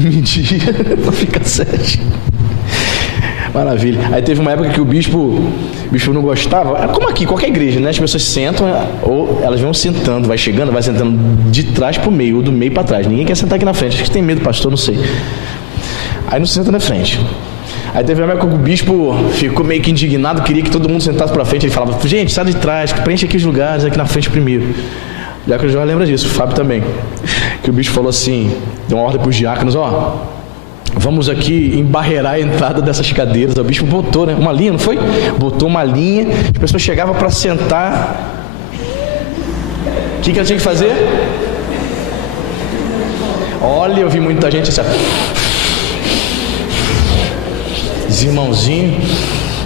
media para ficar certinho. Maravilha. Aí teve uma época que o bispo não gostava, como aqui, qualquer igreja, né? As pessoas sentam, ou elas vão sentando, vai chegando, vai sentando de trás para o meio, ou do meio para trás. Ninguém quer sentar aqui na frente, acho que tem medo, pastor, não sei. Aí não se senta na frente. Aí teve uma época que o bispo ficou meio que indignado, queria que todo mundo sentasse para frente. Ele falava: gente, sai de trás, preenche aqui os lugares, aqui na frente primeiro. O diácono já lembra disso, o Fábio também. Que o bispo falou assim, deu uma ordem para os diáconos: vamos aqui embarrear a entrada dessas cadeiras. O bispo botou, né, uma linha, não foi? Botou uma linha, as pessoas chegavam para sentar. O que ela tinha que fazer? Olha, eu vi muita gente assim, os irmãozinhos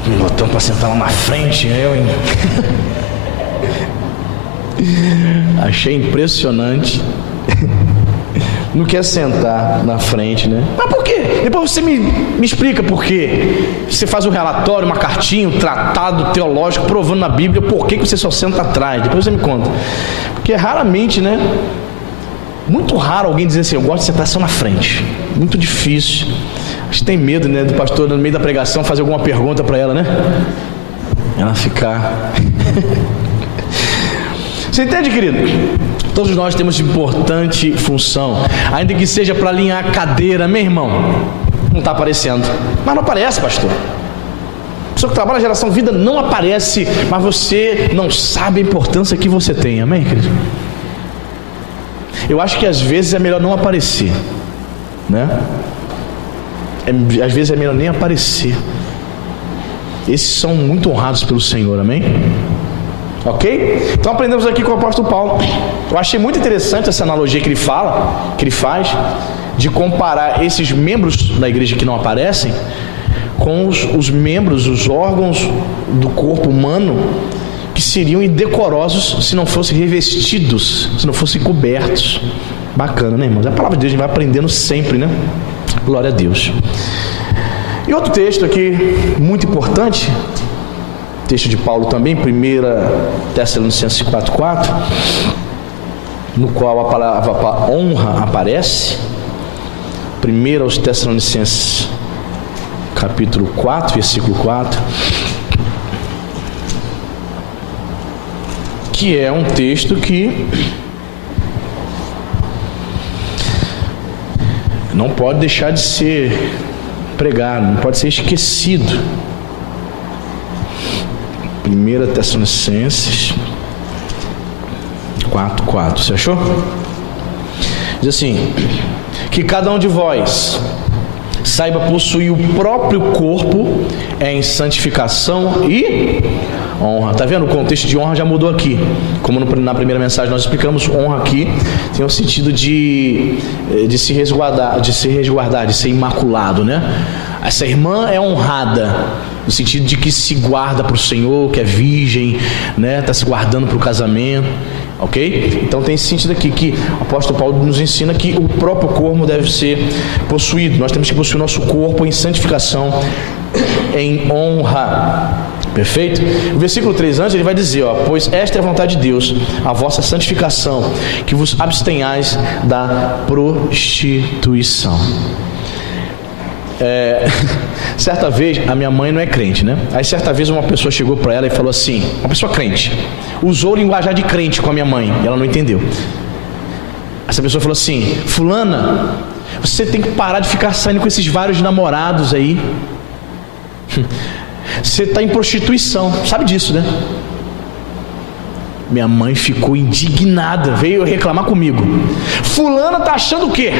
me botando para sentar lá na frente, hein? Achei impressionante. Não quer sentar na frente, né? Mas por quê? Depois você me explica por quê. Você faz um relatório, uma cartinha, um tratado teológico provando na Bíblia por que você só senta atrás. Depois você me conta. Porque raramente, né? Muito raro alguém dizer assim: eu gosto de sentar só na frente. Muito difícil. A gente tem medo, né, do pastor no meio da pregação fazer alguma pergunta para ela, né? Ela ficar... Você entende, querido? Todos nós temos importante função, ainda que seja para alinhar a cadeira, meu irmão. Não está aparecendo. Mas não aparece, pastor. A pessoa que trabalha na geração vida não aparece, mas você não sabe a importância que você tem. Amém, querido? Eu acho que às vezes é melhor não aparecer, né? Às vezes é melhor nem aparecer. Esses são muito honrados pelo Senhor, amém? Ok? Então aprendemos aqui com o apóstolo Paulo. Eu achei muito interessante essa analogia que ele faz, de comparar esses membros da igreja que não aparecem com os membros, os órgãos do corpo humano que seriam indecorosos se não fossem revestidos, se não fossem cobertos. Bacana, né, irmãos? A palavra de Deus a gente vai aprendendo sempre, né? Glória a Deus. E outro texto aqui, muito importante, texto de Paulo também, 1 Tessalonicenses 4:4, no qual a palavra honra aparece. 1 Tessalonicenses capítulo 4, versículo 4, que é um texto que não pode deixar de ser pregado, não pode ser esquecido. 1 Tessalonicenses 4:4, você achou? Diz assim: que cada um de vós saiba possuir o próprio corpo em santificação e honra. Tá vendo? O contexto de honra já mudou aqui. Como na primeira mensagem nós explicamos, honra aqui tem o sentido de se resguardar, de ser imaculado, né? Essa irmã é honrada no sentido de que se guarda para o Senhor, que é virgem, né? Está se guardando para o casamento. Ok? Então tem esse sentido aqui que o apóstolo Paulo nos ensina que o próprio corpo deve ser possuído. Nós temos que possuir nosso corpo em santificação, em honra. Perfeito? O versículo 3 antes ele vai dizer, pois esta é a vontade de Deus, a vossa santificação, que vos abstenhais da prostituição. Certa vez, a minha mãe não é crente, né? Aí certa vez uma pessoa chegou para ela e falou assim, uma pessoa crente, usou o linguajar de crente com a minha mãe, e ela não entendeu. Essa pessoa falou assim: fulana, você tem que parar de ficar saindo com esses vários namorados aí. Você está em prostituição, sabe disso, né? Minha mãe ficou indignada, veio reclamar comigo. Fulana tá achando o quê?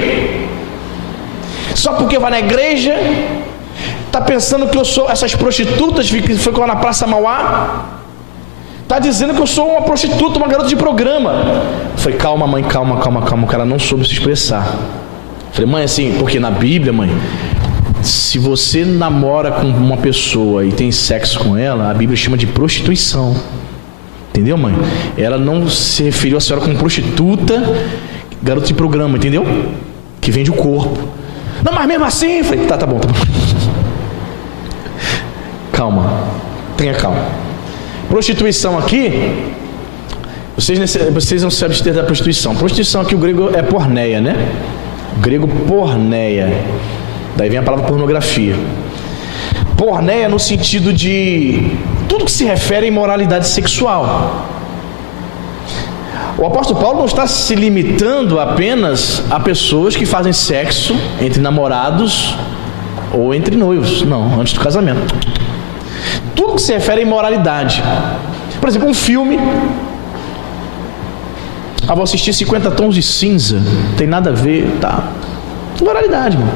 Só porque vai na igreja, tá pensando que eu sou essas prostitutas que ficam lá na Praça Mauá, tá dizendo que eu sou uma prostituta, uma garota de programa. Eu falei: calma mãe, calma. O cara não soube se expressar. Eu falei: mãe, assim, porque na Bíblia, mãe, se você namora com uma pessoa e tem sexo com ela, a Bíblia chama de prostituição. Entendeu, mãe? Ela não se referiu a senhora como prostituta, garota de programa, entendeu? Que vende o corpo. Não, mas mesmo assim, eu falei: tá bom. Calma, tenha calma. Prostituição aqui, vocês não se abster da prostituição. Prostituição aqui, o grego é porneia, né? O grego porneia. Daí vem a palavra pornografia. Porneia no sentido de tudo que se refere à imoralidade sexual. O apóstolo Paulo não está se limitando apenas a pessoas que fazem sexo entre namorados ou entre noivos. Não, antes do casamento. Tudo que se refere à imoralidade. Por exemplo, um filme. Vou assistir 50 Tons de Cinza. Não tem nada a ver, tá? Imoralidade, mano.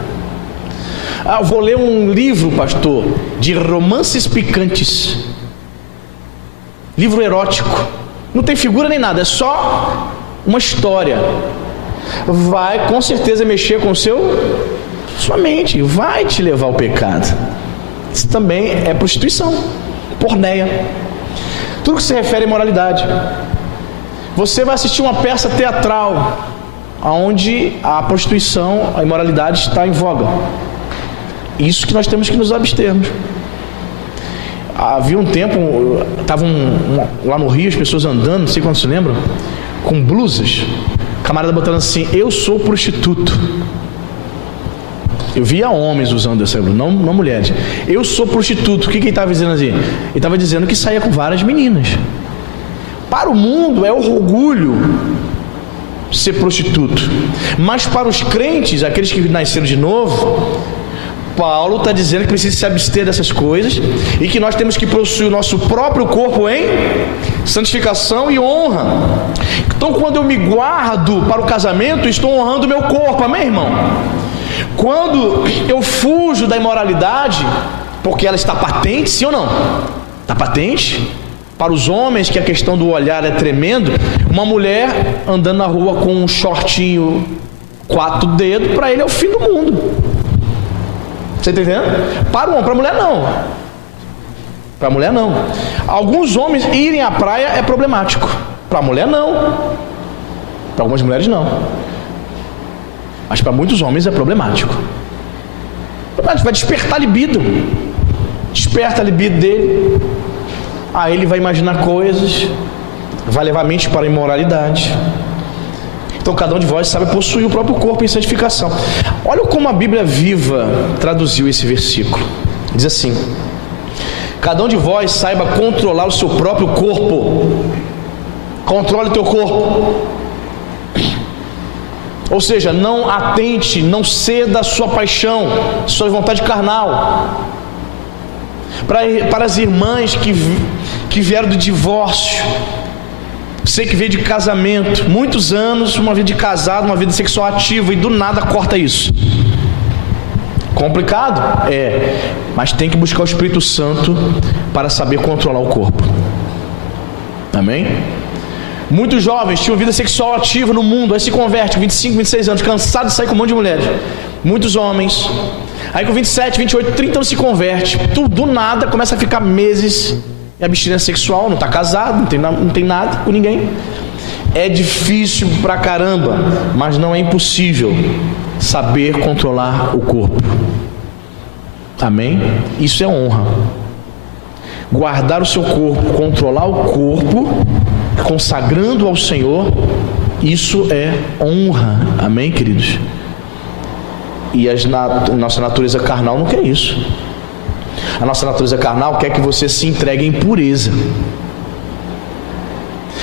Vou ler um livro, pastor, de romances picantes. Livro erótico. Não tem figura nem nada, é só uma história. Vai com certeza mexer com sua mente, vai te levar ao pecado. Isso também é prostituição, porneia. Tudo que se refere à imoralidade. Você vai assistir uma peça teatral onde a prostituição, a imoralidade está em voga. Isso que nós temos que nos abstermos. Havia um tempo, estavam lá no Rio, as pessoas andando, não sei quantos se lembram, com blusas, camarada botando assim: eu sou prostituto. Eu via homens usando essa blusa, não mulheres. Eu sou prostituto. O que ele estava dizendo assim? Ele estava dizendo que saía com várias meninas. Para o mundo é orgulho ser prostituto, mas para os crentes, aqueles que nasceram de novo, Paulo está dizendo que precisa se abster dessas coisas e que nós temos que possuir o nosso próprio corpo em santificação e honra. Então, quando eu me guardo para o casamento, estou honrando o meu corpo, amém, irmão? Quando eu fujo da imoralidade, porque ela está patente, sim ou não? Está patente. Para os homens, que a questão do olhar é tremendo, uma mulher andando na rua com um shortinho 4 dedos, para ele é o fim do mundo. Você está entendendo? Para o homem, para a mulher não. Para a mulher não. Alguns homens irem à praia é problemático. Para a mulher não. Para algumas mulheres não. Mas para muitos homens é problemático. Vai despertar a libido. Desperta a libido dele. Aí ele vai imaginar coisas, vai levar a mente para a imoralidade. Então cada um de vós sabe possuir o próprio corpo em santificação. Olha como a Bíblia Viva traduziu esse versículo. Diz assim: cada um de vós saiba controlar o seu próprio corpo. Controle o teu corpo. Ou seja, não atente, não ceda à sua paixão, sua vontade carnal. Para as irmãs que vieram do divórcio, você que veio de casamento, muitos anos, uma vida de casado, uma vida sexual ativa, e do nada corta isso. Complicado? É, mas tem que buscar o Espírito Santo para saber controlar o corpo. Amém? Muitos jovens tinham vida sexual ativa no mundo, aí se converte com 25, 26 anos, cansado de sair com um monte de mulheres. Muitos homens, aí com 27, 28, 30 anos se converte, do nada começa a ficar meses em abstinência sexual, não está casado, não tem nada com ninguém. É difícil pra caramba, mas não é impossível saber controlar o corpo. Amém? Isso é honra. Guardar o seu corpo, controlar o corpo, consagrando ao Senhor, isso é honra. Amém, queridos? E nossa natureza carnal não quer isso. A nossa natureza carnal quer que você se entregue em pureza.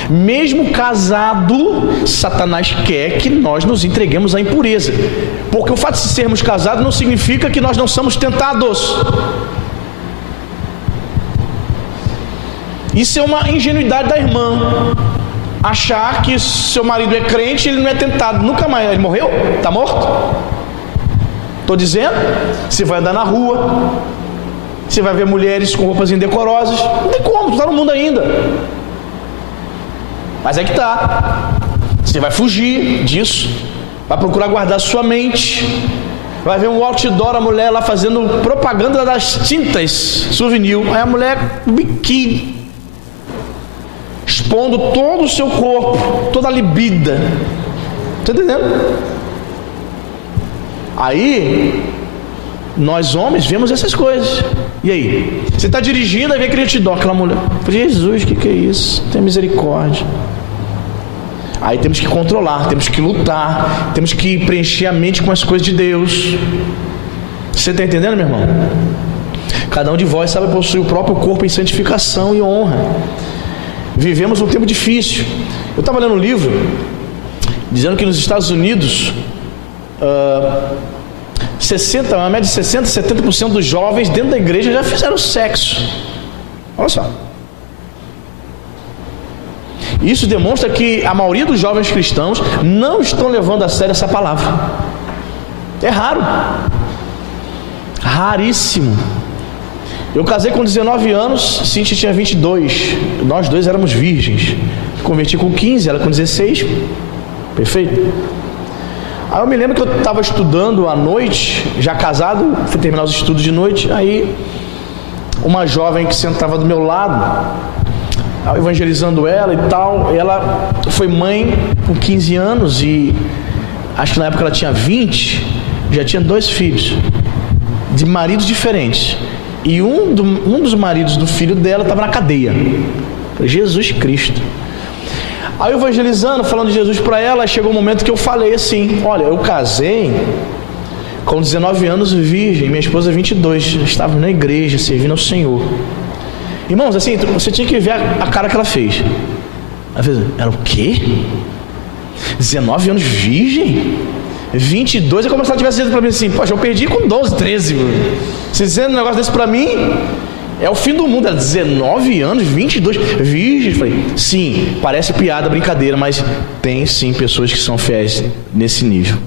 Mesmo casado, Satanás quer que nós nos entreguemos à impureza, porque o fato de sermos casados não significa que nós não somos tentados. Isso é uma ingenuidade da irmã, achar que seu marido é crente e ele não é tentado nunca mais. Ele morreu? Está morto? Estou dizendo, você vai andar na rua, você vai ver mulheres com roupas indecorosas, não tem como, tu está no mundo ainda. Mas é que tá. Você vai fugir disso, vai procurar guardar sua mente, vai ver um outdoor, a mulher lá fazendo propaganda das tintas Souvenir, aí a mulher biquíni, expondo todo o seu corpo, toda a libida. Está entendendo? Aí nós homens vemos essas coisas. E aí? Você está dirigindo e vê aquele outdoor, aquela mulher. Jesus, o que é isso? Tem misericórdia. Aí temos que controlar, temos que lutar, temos que preencher a mente com as coisas de Deus. Você está entendendo, meu irmão? Cada um de vós sabe possuir o próprio corpo em santificação e honra. Vivemos um tempo difícil. Eu estava lendo um livro dizendo que nos Estados Unidos uma média de 60%, 70% dos jovens dentro da igreja já fizeram sexo. Olha só. Isso demonstra que a maioria dos jovens cristãos não estão levando a sério essa palavra. É raro. Raríssimo. Eu casei com 19 anos, Cintia tinha 22. Nós dois éramos virgens. Converti com 15, ela com 16. Perfeito? Aí eu me lembro que eu estava estudando à noite, já casado, fui terminar os estudos de noite. Aí uma jovem que sentava do meu lado, evangelizando ela e tal, ela foi mãe com 15 anos e acho que na época ela tinha 20, já tinha 2 filhos, de maridos diferentes. E um dos maridos do filho dela estava na cadeia. Jesus Cristo. Aí eu evangelizando, falando de Jesus para ela, chegou um momento que eu falei assim: olha, eu casei com 19 anos virgem, minha esposa 22, estava na igreja, servindo ao Senhor. Irmãos, assim, você tinha que ver a cara que ela fez. Ela fez, era o quê? 19 anos virgem? 22 é como se ela tivesse dito pra mim assim: poxa, eu perdi com 12, 13, mano. Você dizendo um negócio desse pra mim, é o fim do mundo. Ela, 19 anos, 22, virgem. Eu falei: sim, parece piada, brincadeira, mas tem sim pessoas que são fiéis nesse nível.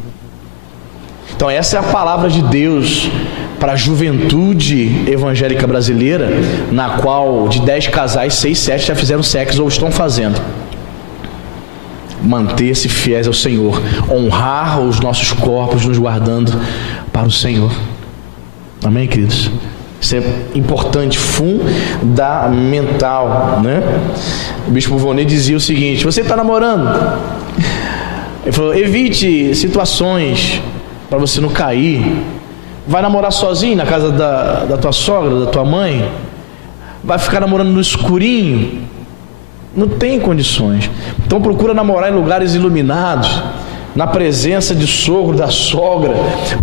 Então essa é a palavra de Deus para a juventude evangélica brasileira, na qual de 10 casais, 6, 7 já fizeram sexo ou estão fazendo. Manter-se fiéis ao Senhor, honrar os nossos corpos, nos guardando para o Senhor. Amém, queridos? Isso é importante, fundamental, né? O bispo Vonei dizia o seguinte: você está namorando? Ele falou: evite situações para você não cair. Vai namorar sozinho na casa da tua sogra, da tua mãe? Vai ficar namorando no escurinho? Não tem condições. Então procura namorar em lugares iluminados, na presença de sogro, da sogra.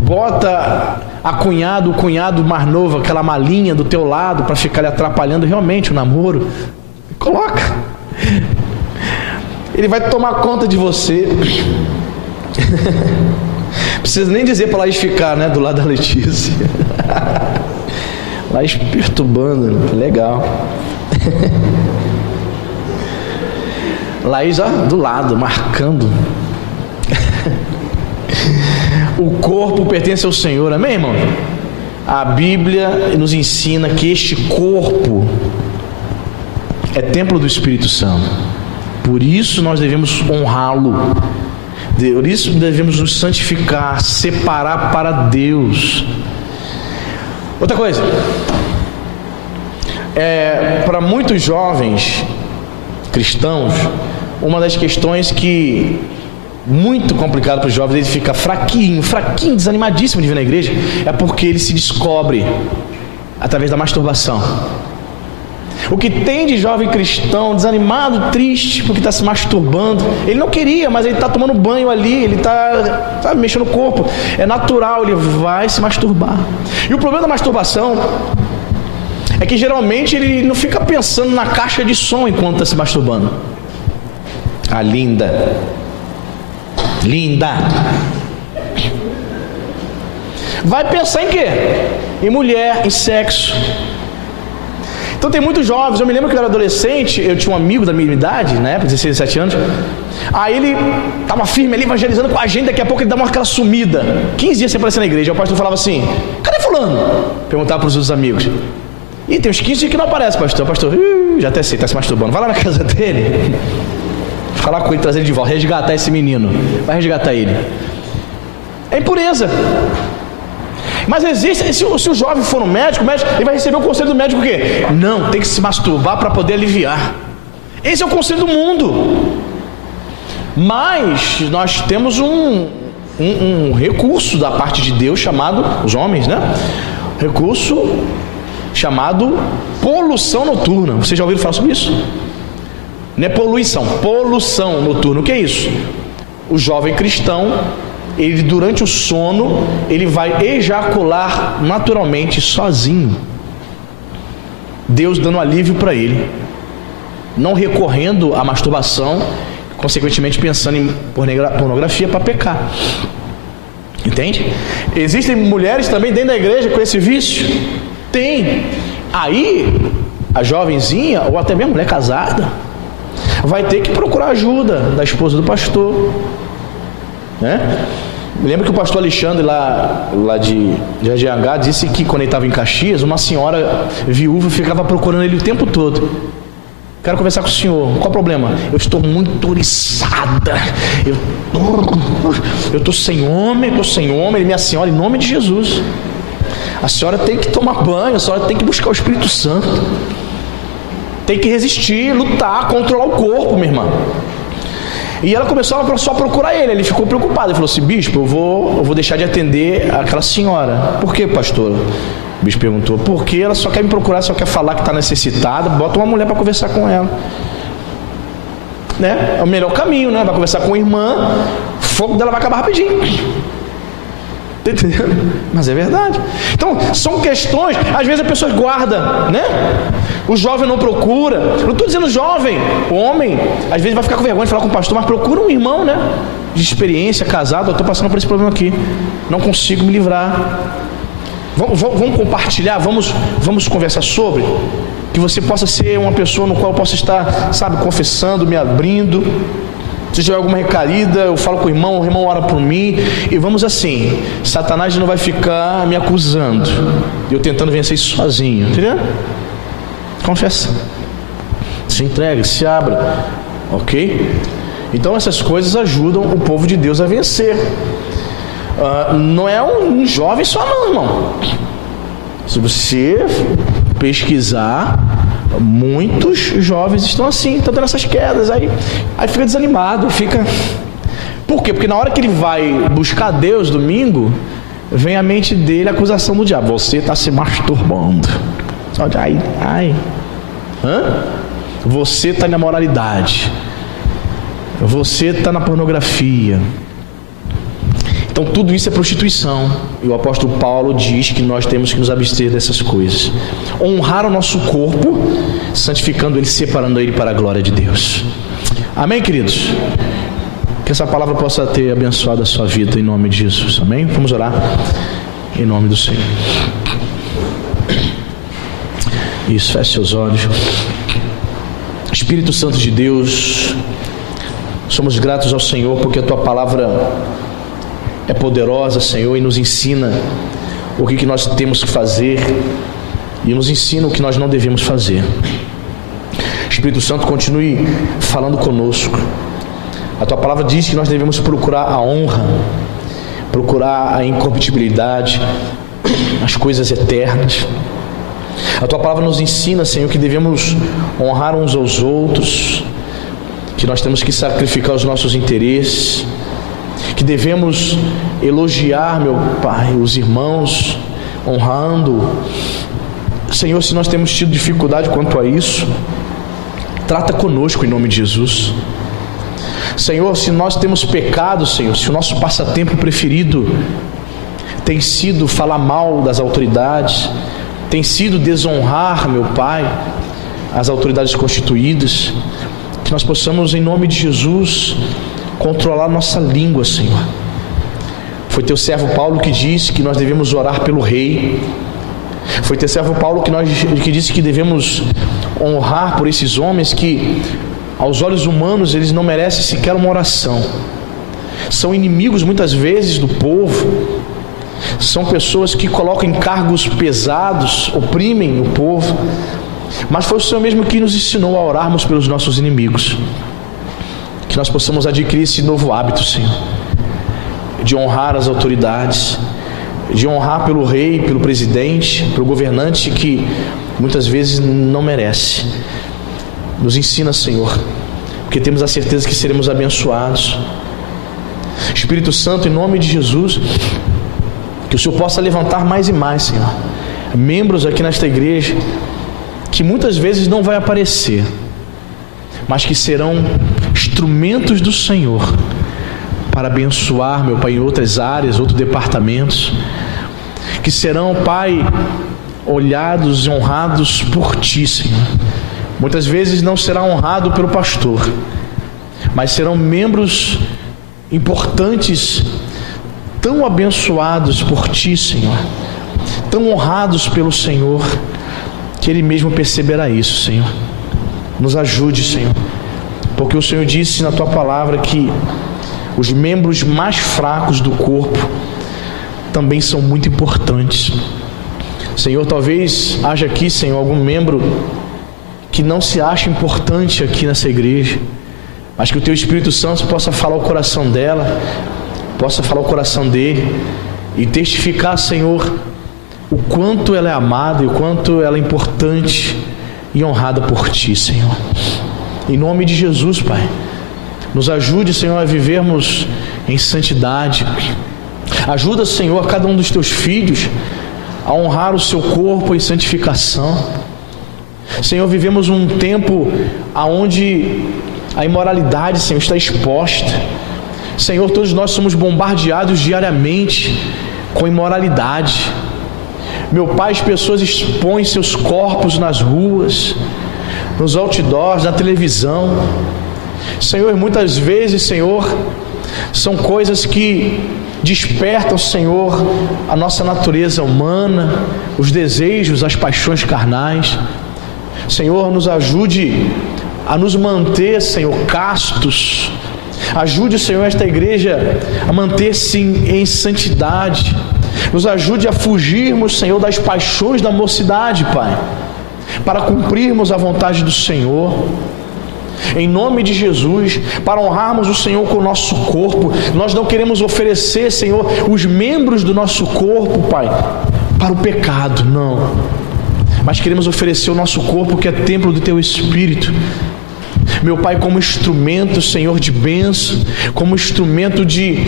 Bota o cunhado mais novo, aquela malinha do teu lado, para ficar lhe atrapalhando realmente o namoro. Coloca. Ele vai tomar conta de você. Precisa nem dizer para Laís ficar, né, do lado da Letícia. Laís perturbando, legal. Laís, ó, do lado, marcando. O corpo pertence ao Senhor, amém, irmão? A Bíblia nos ensina que este corpo é templo do Espírito Santo. Por isso nós devemos honrá-lo. Por isso devemos nos santificar, separar para Deus. Outra coisa, para muitos jovens cristãos, uma das questões que muito complicado para os jovens, ele fica fraquinho, desanimadíssimo de vir na igreja, é porque ele se descobre através da masturbação. O que tem de jovem cristão desanimado, triste, porque está se masturbando? Ele não queria, mas ele está tomando banho ali, ele está mexendo no corpo, é natural, ele vai se masturbar. E o problema da masturbação é que geralmente ele não fica pensando na caixa de som enquanto está se masturbando. Ah, linda, vai pensar em quê? Em mulher, em sexo. Então tem muitos jovens. Eu me lembro que eu era adolescente, eu tinha um amigo da minha idade, na época, 16, 17 anos. Aí ele estava firme ali, evangelizando com a gente. Daqui a pouco ele dava aquela sumida, 15 dias sem aparecer na igreja. Aí o pastor falava assim: cadê fulano? Perguntava para os outros amigos. E tem uns 15 dias que não aparece, pastor. O pastor, já até sei, está se masturbando. Vai lá na casa dele, falar com ele, trazer ele de volta, resgatar esse menino. Vai resgatar ele. É impureza. Mas existe, se o jovem for no médico, o médico, ele vai receber o conselho do médico o quê? Não, tem que se masturbar para poder aliviar. Esse é o conselho do mundo. Mas nós temos um recurso da parte de Deus chamado, os homens, né? Recurso chamado poluição noturna. Vocês já ouviram falar sobre isso? Não é poluição, poluição noturna. O que é isso? O jovem cristão, ele durante o sono, ele vai ejacular naturalmente sozinho. Deus dando alívio para ele, não recorrendo à masturbação, consequentemente pensando em pornografia para pecar. Entende? Existem mulheres também dentro da igreja com esse vício? Tem. Aí a jovenzinha, ou até mesmo mulher casada, vai ter que procurar ajuda da esposa do pastor, né? Me lembro que o pastor Alexandre lá de GH disse que quando ele estava em Caxias, uma senhora viúva ficava procurando ele o tempo todo. Quero conversar com o senhor. Qual o problema? Eu estou muito oriçada. Eu estou sem homem. Minha senhora, em nome de Jesus, a senhora tem que tomar banho, a senhora tem que buscar o Espírito Santo, tem que resistir, lutar, controlar o corpo, minha irmã. E ela começou só a procurar ele ficou preocupado, ele falou assim: bispo, eu vou deixar de atender aquela senhora. Por quê, pastor? O bispo perguntou. Porque ela só quer me procurar, só quer falar que está necessitada, bota uma mulher para conversar com ela, né? É o melhor caminho, né? Vai conversar com a irmã, o fogo dela vai acabar rapidinho. Está entendendo? Mas é verdade. Então, são questões, às vezes a pessoa guarda, né? O jovem não procura. Não estou dizendo jovem, o homem, às vezes vai ficar com vergonha de falar com o pastor, mas procura um irmão, né? De experiência, casado, eu estou passando por esse problema aqui. Não consigo me livrar. Vamos compartilhar, vamos conversar sobre. Que você possa ser uma pessoa no qual eu possa estar, sabe, confessando, me abrindo. Se tiver alguma recaída, eu falo com o irmão ora por mim. E vamos assim, Satanás não vai ficar me acusando, eu tentando vencer isso sozinho, entendeu? Confessa, se entregue, se abra, ok? Então essas coisas ajudam o povo de Deus a vencer. Não é um jovem só não, irmão. Se você pesquisar, muitos jovens estão assim, estão tendo essas quedas, aí fica desanimado, fica... Por quê? Porque na hora que ele vai buscar Deus domingo, vem à mente dele a acusação do diabo: você está se masturbando, só de ai. Você está na moralidade, você está na pornografia. Então tudo isso é prostituição. E o apóstolo Paulo diz que nós temos que nos abster dessas coisas. Honrar o nosso corpo, santificando ele, separando ele para a glória de Deus. Amém, queridos? Que essa palavra possa ter abençoado a sua vida em nome de Jesus. Amém? Vamos orar em nome do Senhor. Isso, feche seus olhos. Espírito Santo de Deus, somos gratos ao Senhor porque a tua palavra é poderosa, Senhor, e nos ensina o que nós temos que fazer e nos ensina o que nós não devemos fazer. Espírito Santo, continue falando conosco. A tua palavra diz que nós devemos procurar a honra, procurar a incorruptibilidade, as coisas eternas. A tua palavra nos ensina, Senhor, que devemos honrar uns aos outros, que nós temos que sacrificar os nossos interesses, que devemos elogiar, meu Pai, os irmãos, honrando. Senhor, se nós temos tido dificuldade quanto a isso, trata conosco em nome de Jesus. Senhor, se nós temos pecado, Senhor, se o nosso passatempo preferido tem sido falar mal das autoridades, tem sido desonrar, meu Pai, as autoridades constituídas, que nós possamos, em nome de Jesus, controlar nossa língua, Senhor. Foi teu servo Paulo que disse que nós devemos orar pelo rei. Foi teu servo Paulo que disse que devemos honrar por esses homens que, aos olhos humanos, eles não merecem sequer uma oração. São inimigos muitas vezes do povo. São pessoas que colocam em cargos pesados, oprimem o povo. Mas foi o Senhor mesmo que nos ensinou a orarmos pelos nossos inimigos. Que nós possamos adquirir esse novo hábito, Senhor, de honrar as autoridades, de honrar pelo rei, pelo presidente, pelo governante que muitas vezes não merece. Nos ensina, Senhor, porque temos a certeza que seremos abençoados. Espírito Santo, em nome de Jesus, que o Senhor possa levantar mais e mais, Senhor, membros aqui nesta igreja que muitas vezes não vai aparecer, mas que serão instrumentos do Senhor para abençoar, meu Pai, em outras áreas, outros departamentos, que serão, Pai, olhados e honrados por Ti, Senhor. Muitas vezes não será honrado pelo pastor, mas serão membros importantes, tão abençoados por Ti, Senhor, tão honrados pelo Senhor, que Ele mesmo perceberá isso, Senhor. Nos ajude, Senhor, porque o Senhor disse na Tua palavra que os membros mais fracos do corpo também são muito importantes. Senhor, talvez haja aqui, Senhor, algum membro que não se acha importante aqui nessa igreja, mas que o Teu Espírito Santo possa falar o coração dela, possa falar o coração dele e testificar, Senhor, o quanto ela é amada e o quanto ela é importante e honrada por Ti, Senhor. Em nome de Jesus, Pai, nos ajude, Senhor, a vivermos em santidade. Ajuda, Senhor, a cada um dos Teus filhos a honrar o seu corpo em santificação. Senhor, vivemos um tempo onde a imoralidade, Senhor, está exposta. Senhor, todos nós somos bombardeados diariamente com imoralidade. Meu Pai, as pessoas expõem seus corpos nas ruas, nos outdoors, na televisão. Senhor, muitas vezes, Senhor, são coisas que despertam, Senhor, a nossa natureza humana, os desejos, as paixões carnais. Senhor, nos ajude a nos manter, Senhor, castos. Ajude, Senhor, esta igreja a manter-se em santidade. Nos ajude a fugirmos, Senhor, das paixões da mocidade, Pai, para cumprirmos a vontade do Senhor. Em nome de Jesus, para honrarmos o Senhor com o nosso corpo. Nós não queremos oferecer, Senhor, os membros do nosso corpo, Pai, para o pecado, não. Mas queremos oferecer o nosso corpo, que é templo do Teu Espírito. Meu Pai, como instrumento, Senhor, de bênção, como instrumento de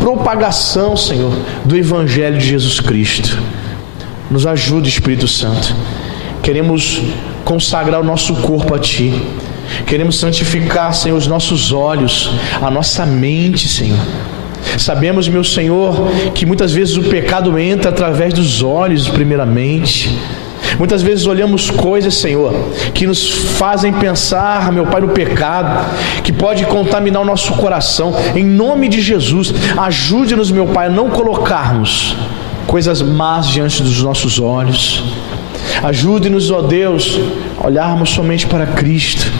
propagação, Senhor, do Evangelho de Jesus Cristo. Nos ajude, Espírito Santo. Queremos consagrar o nosso corpo a Ti. Queremos santificar, Senhor, os nossos olhos, a nossa mente, Senhor. Sabemos, meu Senhor, que muitas vezes o pecado entra através dos olhos, primeiramente. Muitas vezes olhamos coisas, Senhor, que nos fazem pensar, meu Pai, no pecado, que pode contaminar o nosso coração. Em nome de Jesus, ajude-nos, meu Pai, a não colocarmos coisas más diante dos nossos olhos. Ajude-nos, ó Deus, a olharmos somente para Cristo.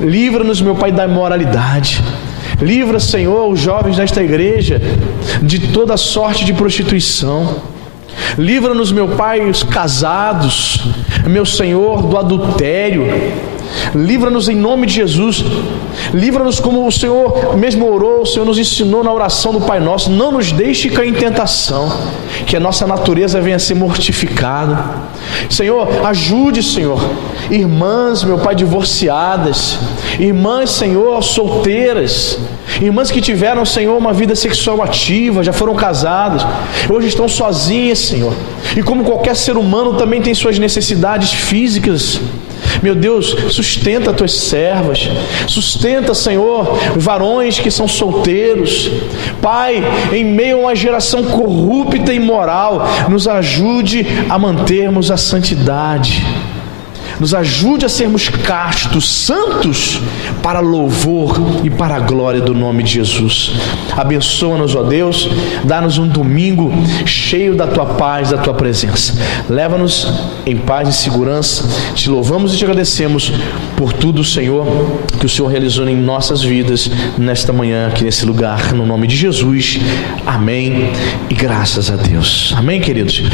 Livra-nos, meu Pai, da imoralidade. Livra, Senhor, os jovens desta igreja de toda sorte de prostituição. Livra-nos, meu Pai, os casados, meu Senhor, do adultério. Livra-nos em nome de Jesus. Livra-nos como o Senhor mesmo orou, o Senhor nos ensinou na oração do Pai Nosso. Não nos deixe cair em tentação, que a nossa natureza venha a ser mortificada. Senhor, ajude, Senhor, irmãs, meu Pai, divorciadas, irmãs, Senhor, solteiras, irmãs que tiveram, Senhor, uma vida sexual ativa, já foram casadas, hoje estão sozinhas, Senhor, e como qualquer ser humano também tem suas necessidades físicas. Meu Deus, sustenta tuas servas, sustenta, Senhor, varões que são solteiros. Pai, em meio a uma geração corrupta e imoral, nos ajude a mantermos a santidade. Nos ajude a sermos castos, santos, para louvor e para a glória do nome de Jesus. Abençoa-nos, ó Deus, dá-nos um domingo cheio da Tua paz, da Tua presença. Leva-nos em paz e segurança. Te louvamos e te agradecemos por tudo, Senhor, que o Senhor realizou em nossas vidas nesta manhã, aqui nesse lugar, no nome de Jesus. Amém e graças a Deus. Amém, queridos?